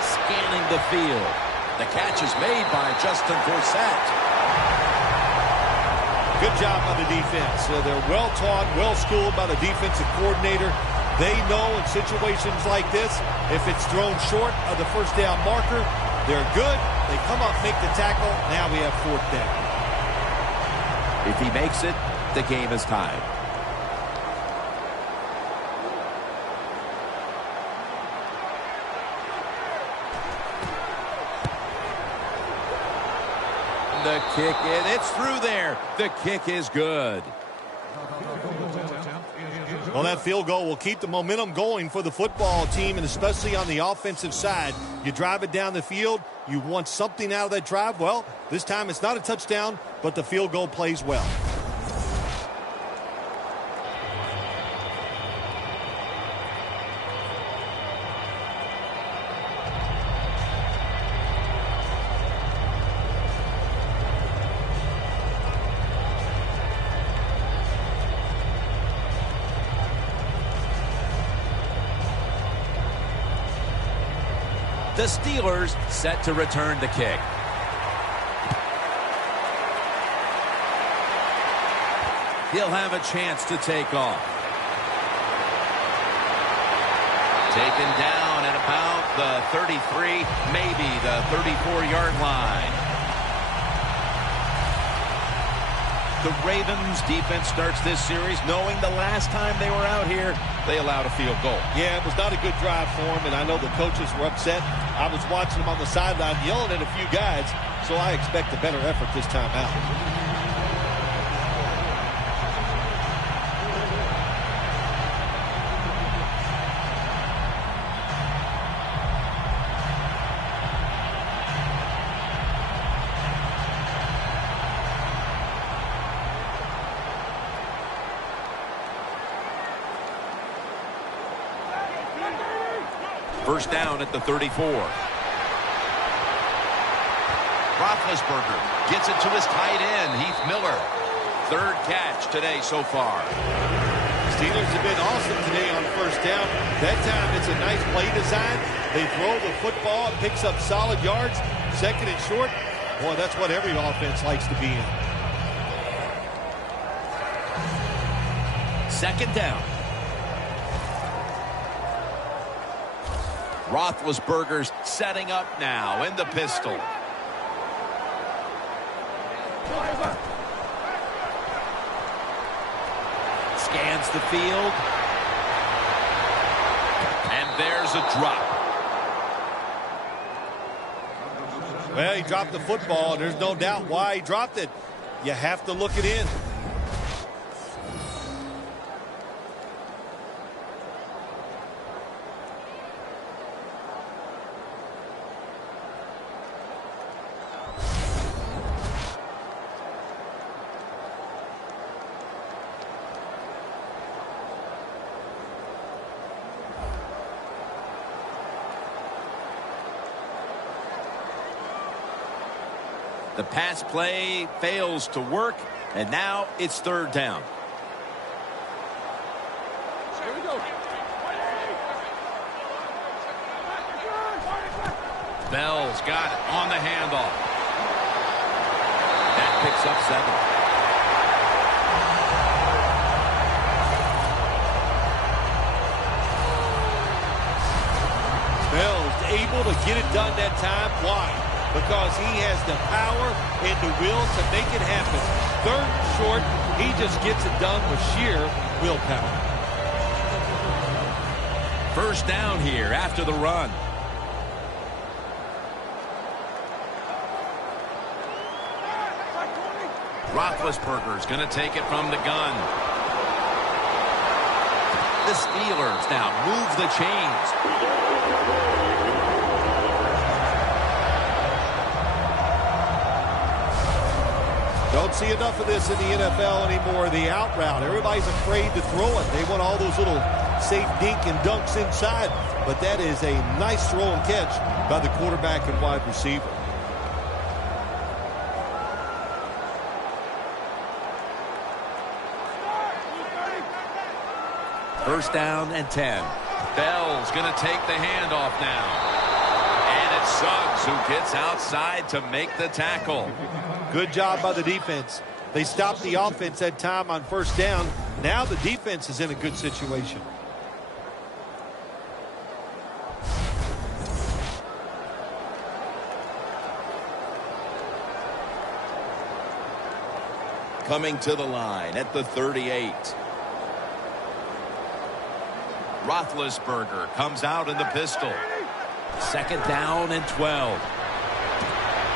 Scanning the field. The catch is made by Justin Forsett. Good job by the defense. They're well-taught, well-schooled by the defensive coordinator. They know in situations like this, if it's thrown short of the first down marker, they're good. They come up, make the tackle. Now we have fourth down. If he makes it, the game is tied. The kick, and it's through there. The kick is good. Well, that field goal will keep the momentum going for the football team, and especially on the offensive side. You drive it down the field, you want something out of that drive. Well, this time it's not a touchdown, but the field goal plays well. The Steelers set to return the kick. He'll have a chance to take off. Taken down at about the 33, maybe the 34-yard line. The Ravens defense starts this series knowing the last time they were out here, they allowed a field goal. Yeah, it was not a good drive for them, and I know the coaches were upset. I was watching them on the sideline yelling at a few guys, so I expect a better effort this time out. First down at the 34. Roethlisberger gets it to his tight end, Heath Miller. Third catch today so far. Steelers have been awesome today on first down. That time it's a nice play design. They throw the football, it picks up solid yards. Second and short. Boy, that's what every offense likes to be in. Second down. Roethlisberger's setting up now in the pistol. Scans the field. And there's a drop. Well, he dropped the football, and there's no doubt why he dropped it. You have to look it in. The pass play fails to work, and now it's third down. Here we go. Bell's got it on the handoff. That picks up 7. Bell's able to get it done that time. Why? Because he has the power and the will to make it happen. Third and short, he just gets it done with sheer willpower. First down here after the run. Roethlisberger's going to take it from the gun. The Steelers now move the chains. Don't see enough of this in the NFL anymore. The out route. Everybody's afraid to throw it. They want all those little safe dink and dunks inside. But that is a nice throw and catch by the quarterback and wide receiver. First down and 10. Bell's going to take the handoff now. And it's Suggs who gets outside to make the tackle. Good job by the defense. They stopped the offense that time on first down. Now the defense is in a good situation. Coming to the line at the 38. Roethlisberger comes out in the pistol. Second down and 12.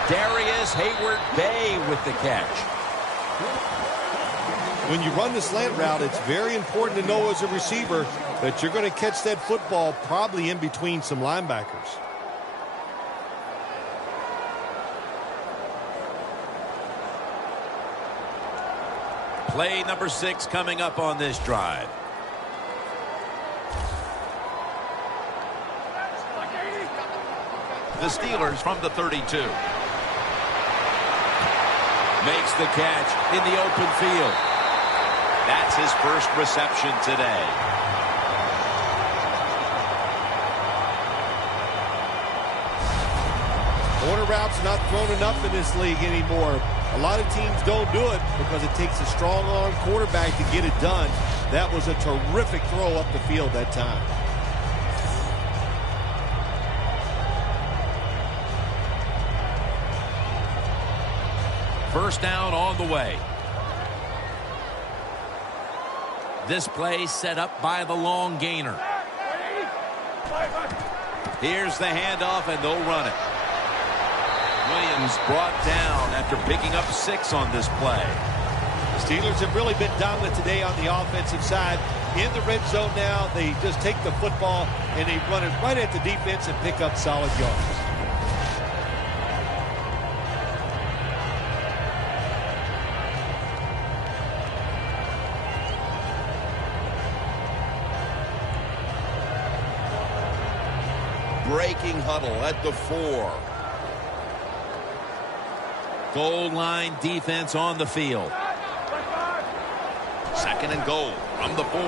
Darius Hayward-Bay with the catch. When you run the slant route, it's very important to know as a receiver that you're going to catch that football probably in between some linebackers. Play number 6 coming up on this drive. The Steelers from the 32. Makes the catch in the open field. That's his first reception today. Corner routes are not thrown enough in this league anymore. A lot of teams don't do it because it takes a strong arm quarterback to get it done. That was a terrific throw up the field that time. First down on the way. This play set up by the long gainer. Here's the handoff, and they'll run it. Williams brought down after picking up 6 on this play. The Steelers have really been dominant today on the offensive side. In the red zone now, they just take the football and they run it right at the defense and pick up solid yards. Breaking huddle at the 4. Goal line defense on the field. Second and goal from the 4.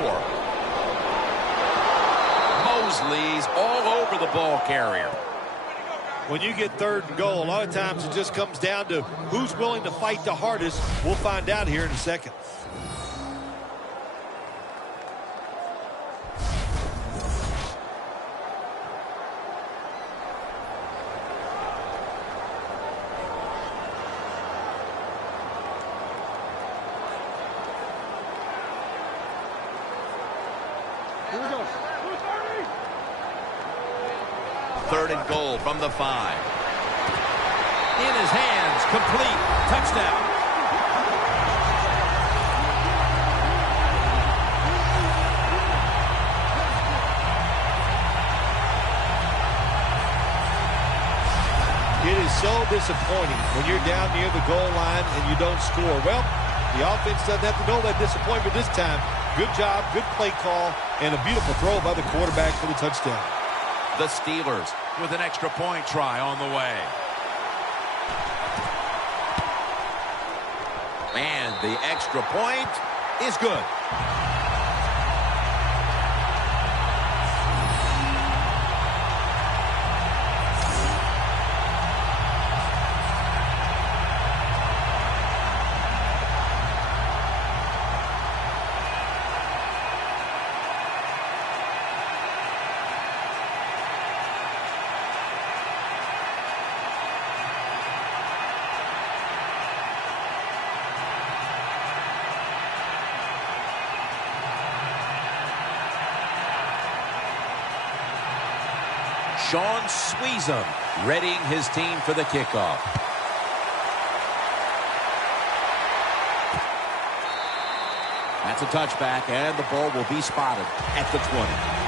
Mosley's all over the ball carrier. When you get third and goal, a lot of times it just comes down to who's willing to fight the hardest. We'll find out here in a second. Third and goal from the 5. In his hands, complete, touchdown. It is so disappointing when you're down near the goal line and you don't score. Well, the offense doesn't have to know that disappointment this time. Good job, good play call, and a beautiful throw by the quarterback for the touchdown. The Steelers with an extra point try on the way. And the extra point is good. Sean Sweezum readying his team for the kickoff. That's a touchback, and the ball will be spotted at the 20.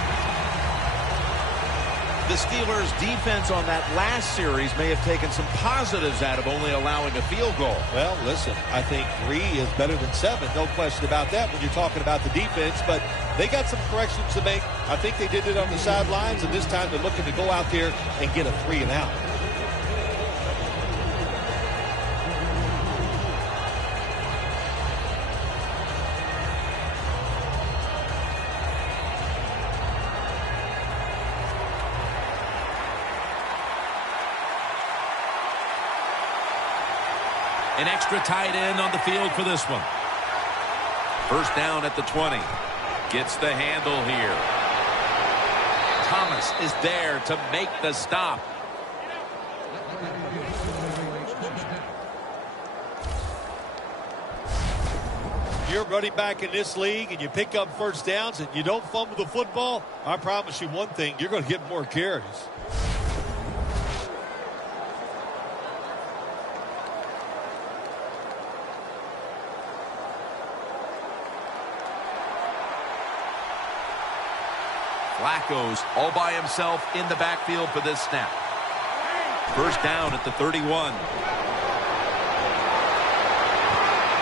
The Steelers' defense on that last series may have taken some positives out of only allowing a field goal. Well, listen, I think 3 is better than 7. No question about that when you're talking about the defense, but they got some corrections to make. I think they did it on the sidelines, and this time they're looking to go out there and get a 3 and out. An extra tight end on the field for this one. First down at the 20. Gets the handle here. Thomas is there to make the stop. You're running back in this league and you pick up first downs and you don't fumble the football, I promise you one thing, you're going to get more carries. Flacco's all by himself in the backfield for this snap. First down at the 31.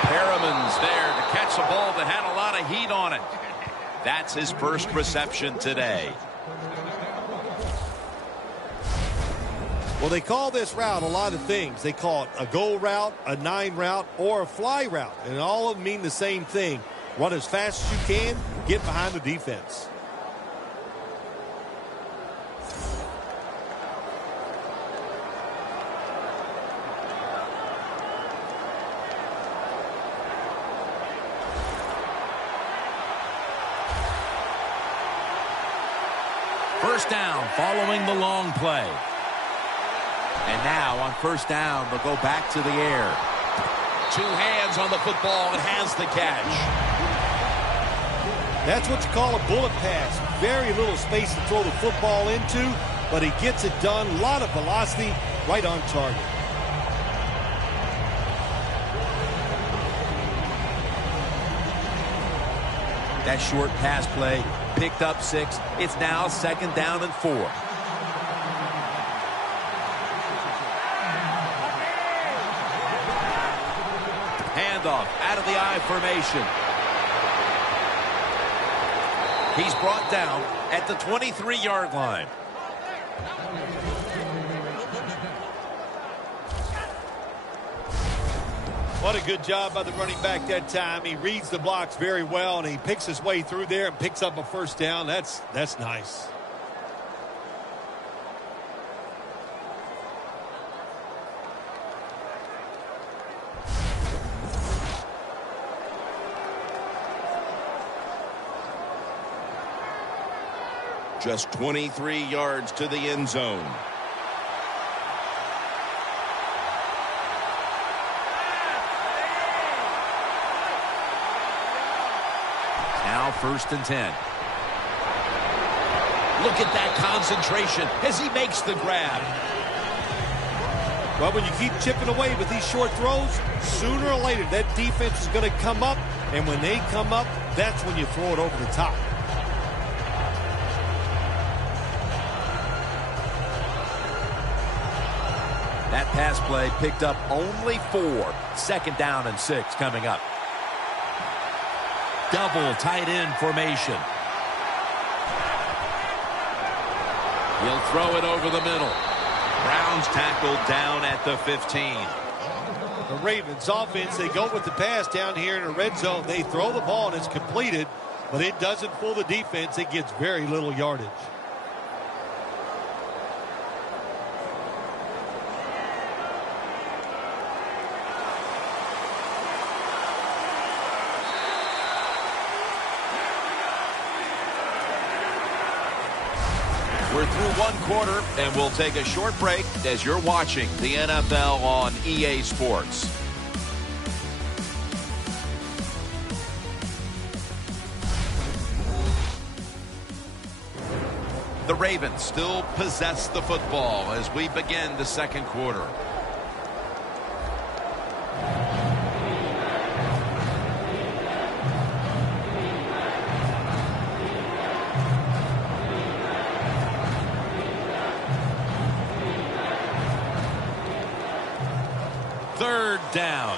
Perriman's there to catch a ball that had a lot of heat on it. That's his first reception today. Well, they call this route a lot of things. They call it a go route, a 9 route, or a fly route. And all of them mean the same thing. Run as fast as you can, get behind the defense. first down following the long play. And now on first down, they'll go back to the air. Two hands on the football and has the catch. That's what you call a bullet pass. Very little space to throw the football into, but he gets it done. A lot of velocity, right on target. That short pass play picked up 6. It's now second down and 4. Handoff out of the I formation. He's brought down at the 23-yard line. What a good job by the running back that time. He reads the blocks very well, and he picks his way through there and picks up a first down. That's nice. Just 23 yards to the end zone. Now first and 10. Look at that concentration as he makes the grab. Well, when you keep chipping away with these short throws, sooner or later that defense is going to come up, and when they come up, that's when you throw it over the top. That pass play picked up only 4. Second down and 6 coming up. Double tight end formation. He'll throw it over the middle. Brown's tackled down at the 15. The Ravens offense, they go with the pass down here in the red zone. They throw the ball and it's completed, but it doesn't fool the defense. It gets very little yardage. We're through one quarter, and we'll take a short break as you're watching the NFL on EA Sports. The Ravens still possess the football as we begin the second quarter. Third down.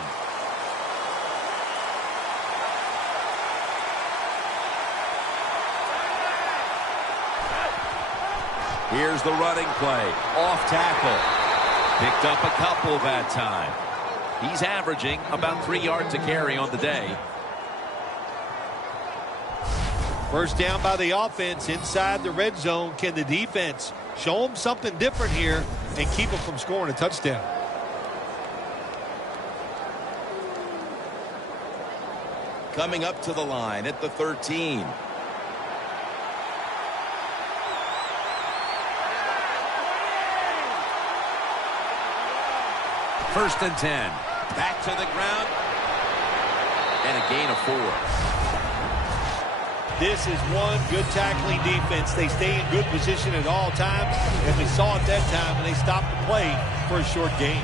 Here's the running play. Off tackle. Picked up a couple that time. He's averaging about 3 yards a carry on the day. First down by the offense inside the red zone. Can the defense show them something different here and keep them from scoring a touchdown? Coming up to the line at the 13. First and 10. Back to the ground. And a gain of 4. This is one good tackling defense. They stay in good position at all times, and we saw it that time, and they stopped the play for a short gain.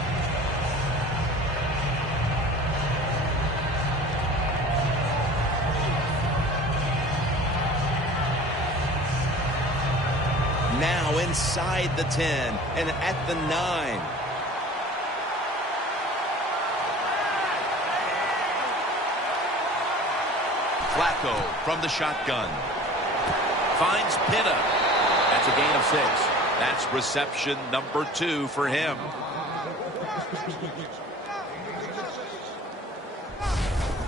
Now inside the 10 and at the 9. Flacco from the shotgun. Finds Pitta. That's a gain of 6. That's reception number 2 for him.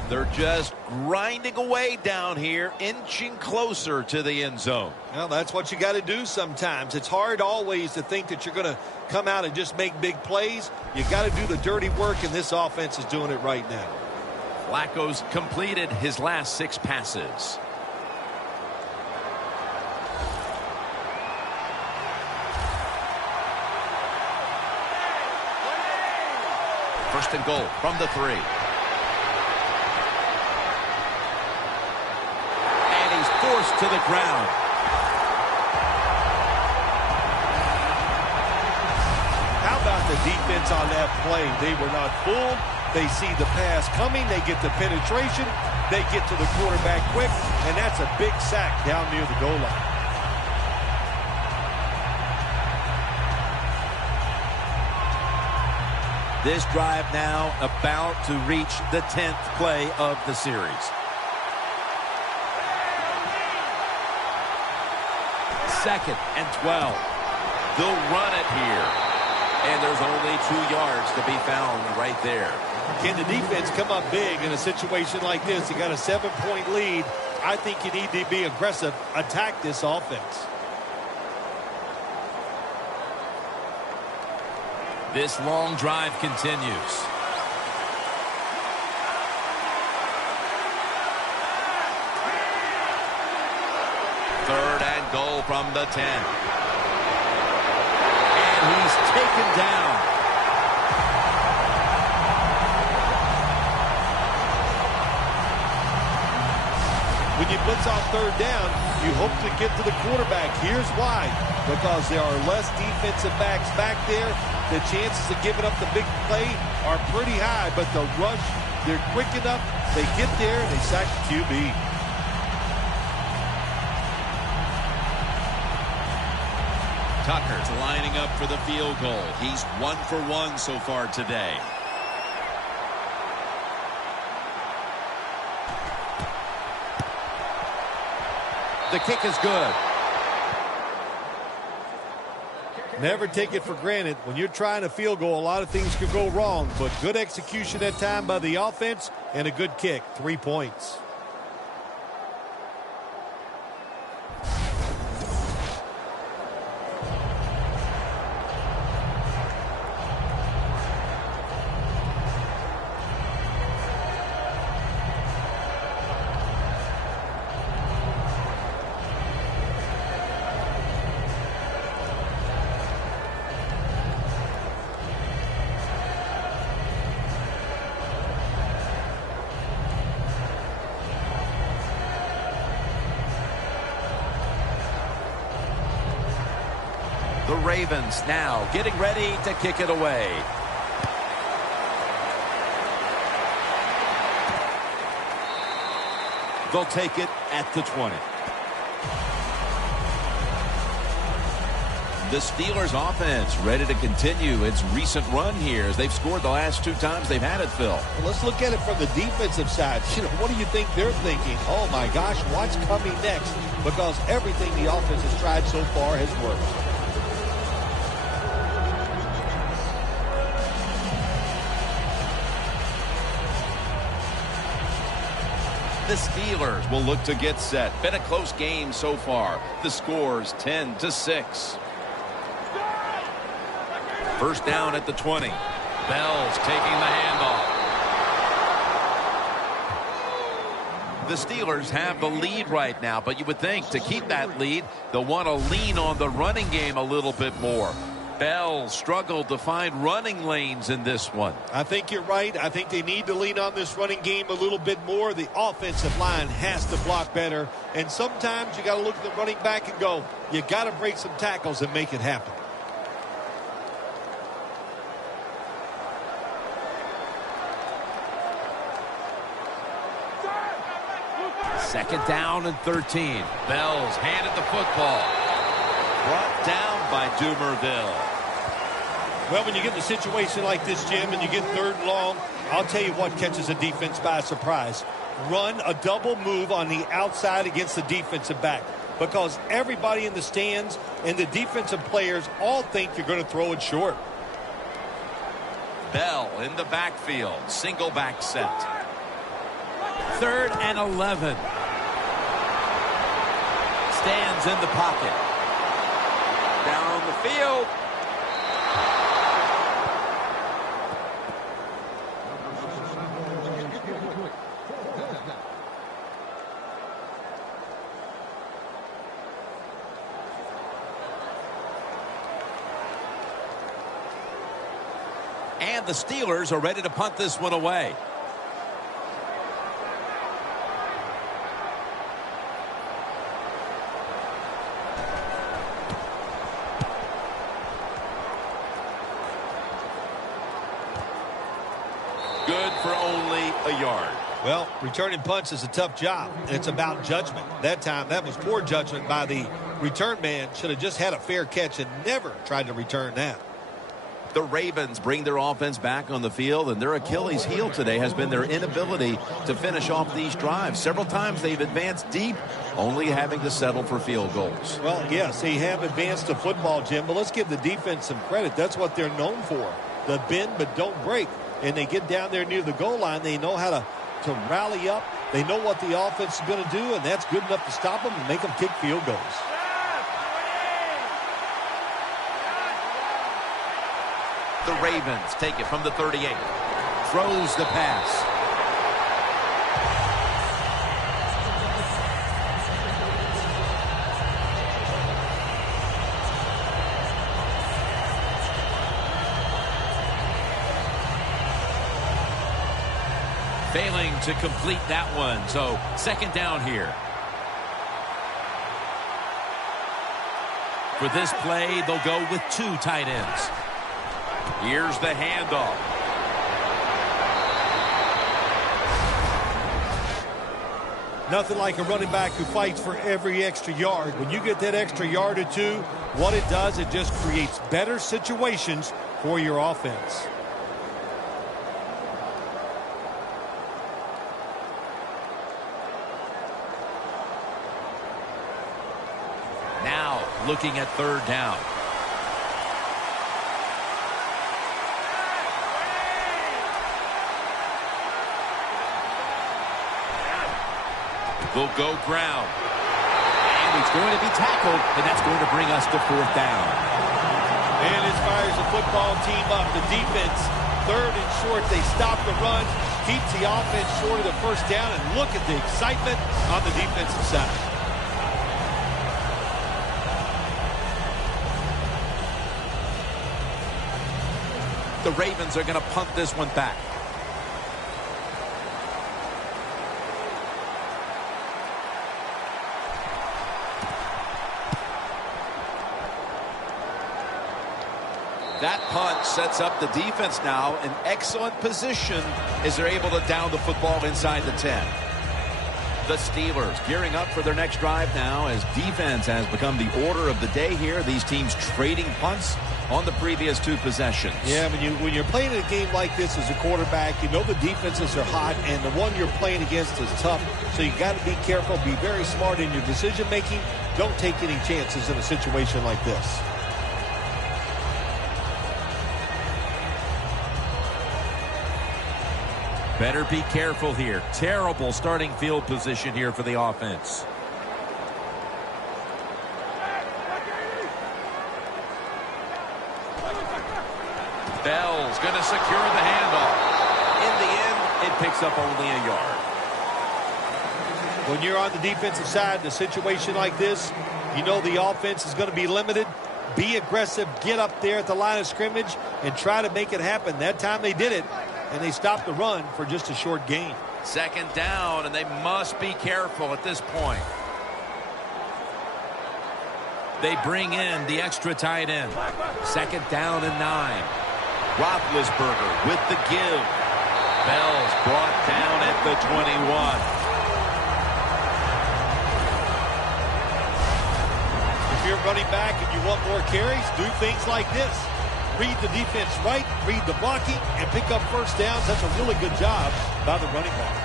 They're just grinding away down here, inching closer to the end zone. Well, that's what you got to do sometimes. It's hard always to think that you're going to come out and just make big plays. You got to do the dirty work, and this offense is doing it right now. Flacco's completed his last 6 passes. First and goal from the 3. And he's forced to the ground. How about the defense on that play? They were not fooled. They see the pass coming. They get the penetration. They get to the quarterback quick. And that's a big sack down near the goal line. This drive now about to reach the 10th play of the series. Second and 12. They'll run it here. And there's only 2 yards to be found right there. Can the defense come up big in a situation like this? You got a 7-point lead. I think you need to be aggressive. Attack this offense. This long drive continues. Third and goal from the 10. And he's taken down. When you blitz off third down, you hope to get to the quarterback. Here's why. Because there are less defensive backs back there. The chances of giving up the big play are pretty high, but the rush, they're quick enough. They get there, and they sack the QB. Tucker's lining up for the field goal. He's 1 for 1 so far today. The kick is good. Never take it for granted. When you're trying a field goal, a lot of things could go wrong, but good execution that time by the offense and a good kick. 3 points. The Ravens now getting ready to kick it away. They'll take it at the 20. The Steelers offense ready to continue its recent run here as they've scored the last 2 times they've had it, Phil. Well, let's look at it from the defensive side. What do you think they're thinking? Oh, my gosh, what's coming next? Because everything the offense has tried so far has worked. The Steelers will look to get set. Been a close game so far. The score's 10-6. First down at the 20. Bell's taking the handoff. The Steelers have the lead right now, but you would think to keep that lead, they'll want to lean on the running game a little bit more. Bell struggled to find running lanes in this one. I think you're right. I think they need to lean on this running game a little bit more. The offensive line has to block better. And sometimes you got to look at the running back and go, you got to break some tackles and make it happen. Second down and 13. Bell's handed the football. Brought down by Dumerville. Well, when you get in a situation like this, Jim, and you get third and long, I'll tell you what catches a defense by surprise. Run a double move on the outside against the defensive back. Because everybody in the stands and the defensive players all think you're going to throw it short. Bell in the backfield. Single back set. Third and 11. Stands in the pocket. Down the field. And the Steelers are ready to punt this one away. Good for only a yard. Well, returning punts is a tough job, and it's about judgment. That time, that was poor judgment by the return man. Should have just had a fair catch and never tried to return that. The Ravens bring their offense back on the field, and their Achilles heel today has been their inability to finish off these drives. Several times they've advanced deep, only having to settle for field goals. Well, yes, they have advanced to football, Jim, but let's give the defense some credit. That's what they're known for. The bend but don't break. And they get down there near the goal line. They know how to rally up. They know what the offense is going to do, and that's good enough to stop them and make them kick field goals. The Ravens take it from the 38. Throws the pass. Failing to complete that one. So second down here. For this play, they'll go with 2 tight ends. Here's the handoff. Nothing like a running back who fights for every extra yard. When you get that extra yard or 2, what it does, it just creates better situations for your offense. Now looking at third down. They'll go ground. And he's going to be tackled, and that's going to bring us to fourth down. And it fires the football team up. The defense, third and short, they stop the run, keeps the offense short of the first down, and look at the excitement on the defensive side. The Ravens are going to punt this one back. That punt sets up the defense now in excellent position as they're able to down the football inside the 10. The Steelers gearing up for their next drive now as defense has become the order of the day here. These teams trading punts on the previous 2 possessions. Yeah, when you're playing a game like this as a quarterback, you know the defenses are hot, and the one you're playing against is tough. So you got to be careful, be very smart in your decision making. Don't take any chances in a situation like this. Better be careful here. Terrible starting field position here for the offense. Bell's going to secure the handoff. In the end, it picks up only a yard. When you're on the defensive side in a situation like this, you know the offense is going to be limited. Be aggressive, get up there at the line of scrimmage, and try to make it happen. That time they did it, and they stopped the run for just a short gain. Second down, and they must be careful at this point. They bring in the extra tight end. Second down and 9. Roethlisberger with the give. Bell's brought down at the 21. If you're running back and you want more carries, do things like this. Read the defense right, read the blocking, and pick up first downs. That's a really good job by the running back.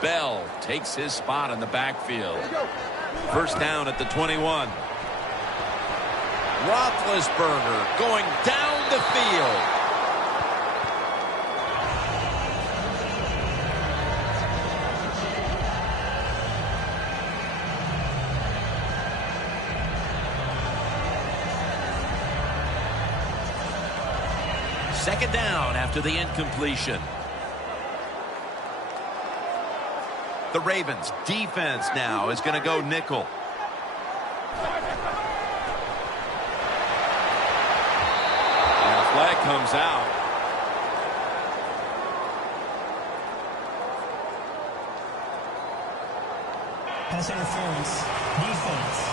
Bell takes his spot in the backfield. First down at the 21. Roethlisberger going down the field. Second down after the incompletion. The Ravens defense now is going to go nickel. And a flag comes out. Pass interference. Defense.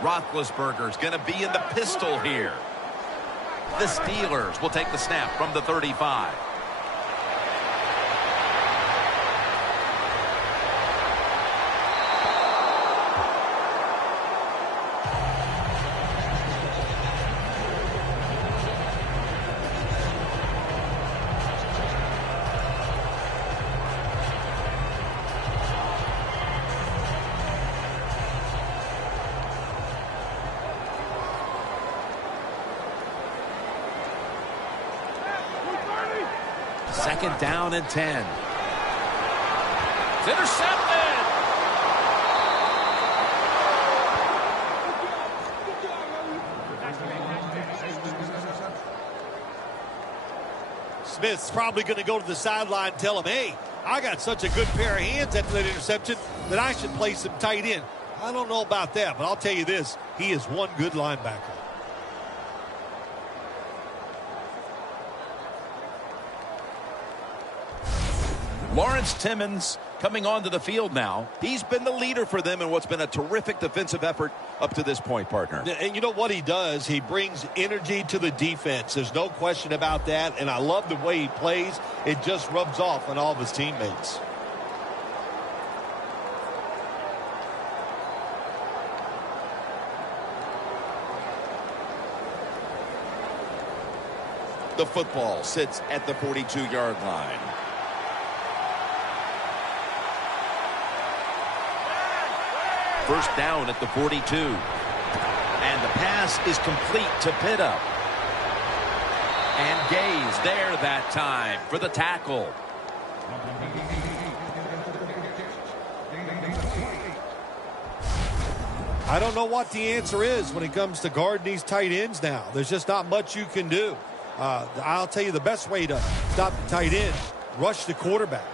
Roethlisberger's going to be in the pistol here. The Steelers will take the snap from the 35. Second down and 10. It's intercepted. Smith's probably going to go to the sideline and tell him, hey, I got such a good pair of hands after that interception that I should play some tight end. I don't know about that, but I'll tell you this, he is one good linebacker. Lawrence Timmons coming onto the field now. He's been the leader for them in what's been a terrific defensive effort up to this point, partner. And you know what he does? He brings energy to the defense. There's no question about that, and I love the way he plays. It just rubs off on all of his teammates. The football sits at the 42-yard line. First down at the 42. And the pass is complete to Pitta. And Gay's there that time for the tackle. I don't know what the answer is when it comes to guarding these tight ends now. There's just not much you can do. I'll tell you the best way to stop the tight end, rush the quarterback.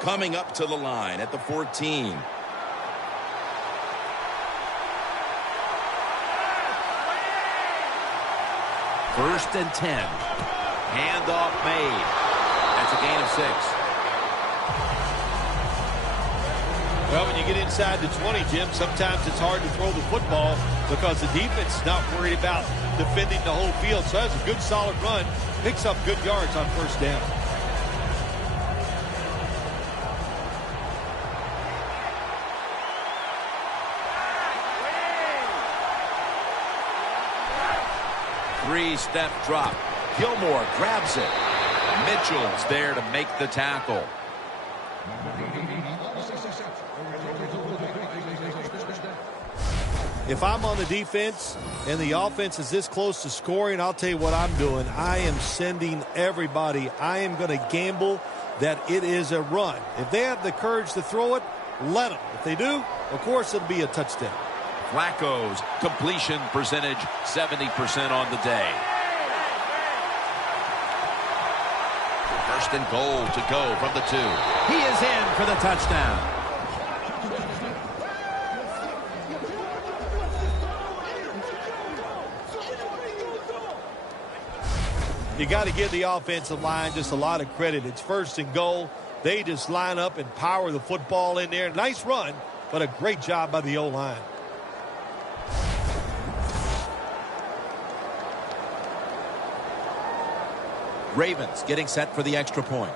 Coming up to the line at the 14. First and 10. Handoff made. That's a gain of 6. Well, when you get inside the 20, Jim, sometimes it's hard to throw the football because the defense is not worried about defending the whole field. So that's a good, solid run. Picks up good yards on first down. Three-step drop. Gilmore grabs it. Mitchell's there to make the tackle. If I'm on the defense and the offense is this close to scoring, I'll tell you what I'm doing. I am sending everybody. I am going to gamble that it is a run. If they have the courage to throw it, let them. If they do, of course it'll be a touchdown. Flacco's completion percentage 70% on the day. First and goal to go from the 2. He is in for the touchdown. You got to give the offensive line just a lot of credit. It's first and goal. They just line up and power the football in there. Nice run, but a great job by the O-line. Ravens getting set for the extra point.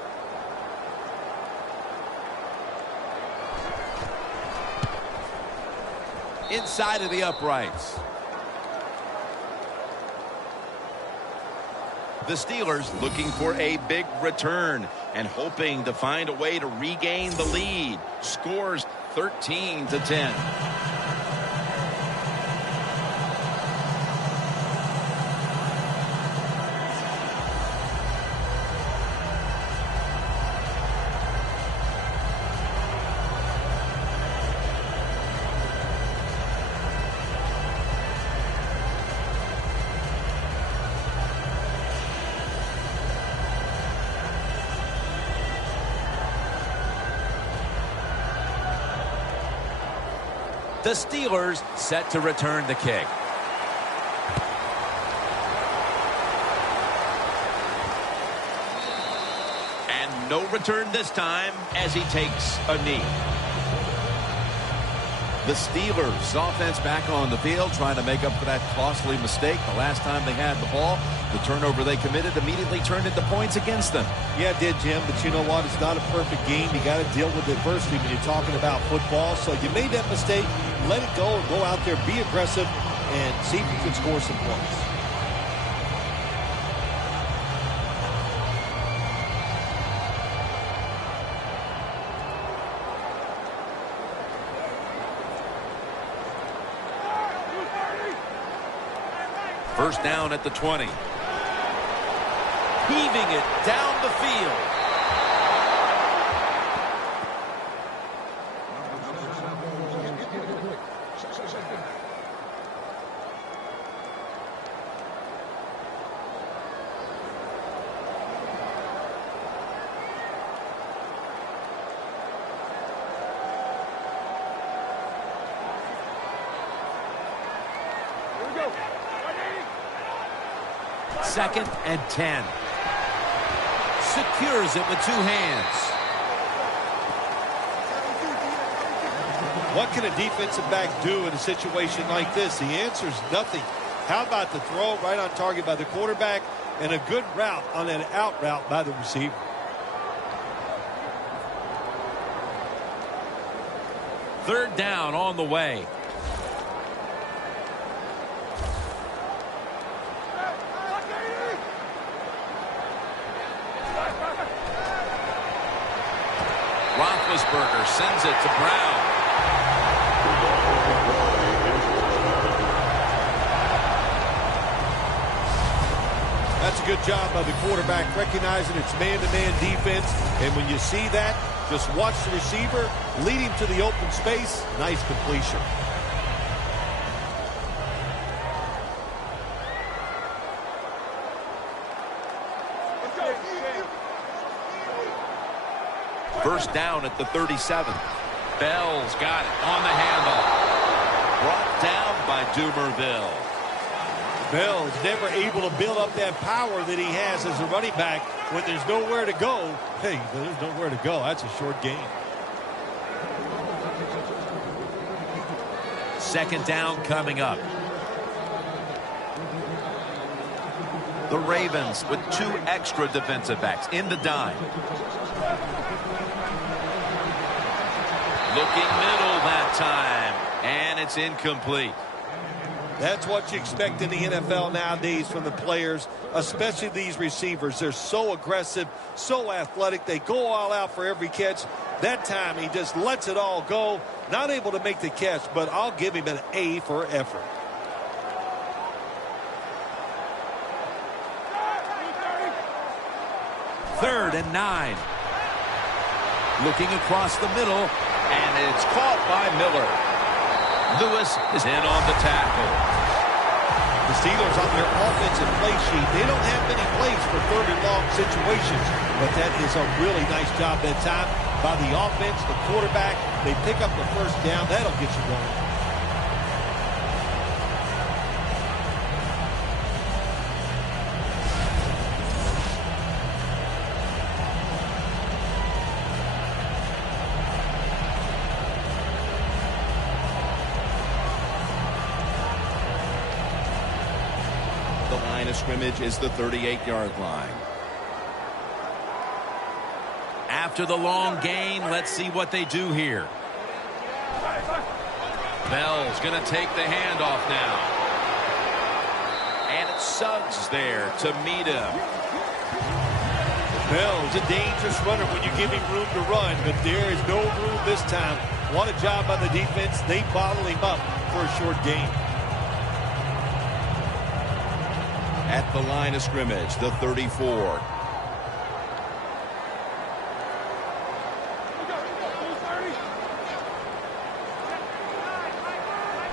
Inside of the uprights. The Steelers looking for a big return and hoping to find a way to regain the lead. Scores 13-10. The Steelers set to return the kick. And no return this time as he takes a knee. The Steelers offense back on the field trying to make up for that costly mistake the last time they had the ball. The turnover they committed immediately turned into points against them. Yeah, it did, Jim, but you know what? It's not a perfect game. You got to deal with adversity when you're talking about football. So you made that mistake, let it go, and go out there, be aggressive, and see if you can score some points. First down at the 20. Heaving it down the field. Second and 10. Secures it with two hands. What can a defensive back do in a situation like this? The answer is nothing. How about the throw right on target by the quarterback and a good route on an out route by the receiver? Third down on the way. Roethlisberger sends it to Brown. That's a good job by the quarterback, recognizing it's man-to-man defense. And when you see that, just watch the receiver, lead him to the open space. Nice completion. First down at the 37. Bell's got it on the handle. Brought down by Dumerville. Bell's never able to build up that power that he has as a running back when there's nowhere to go. Hey, there's nowhere to go. That's a short game. Second down coming up. The Ravens with two extra defensive backs in the dime. Looking middle that time, and it's incomplete. That's what you expect in the NFL nowadays from the players, especially these receivers. They're so aggressive, so athletic. They go all out for every catch. That time he just lets it all go. Not able to make the catch, but I'll give him an A for effort. Third and 9. Looking across the middle, and it's caught by Miller. Lewis is in on the tackle. The Steelers on their offensive play sheet, they don't have many plays for third and long situations, but that is a really nice job that time by the offense, the quarterback. They pick up the first down. That'll get you going. Scrimmage is the 38-yard line. After the long gain, let's see what they do here. Bell's going to take the handoff now. And Suggs there to meet him. Bell's a dangerous runner when you give him room to run, but there is no room this time. What a job by the defense. They bottle him up for a short gain. At the line of scrimmage, the 34.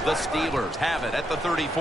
The Steelers have it at the 34.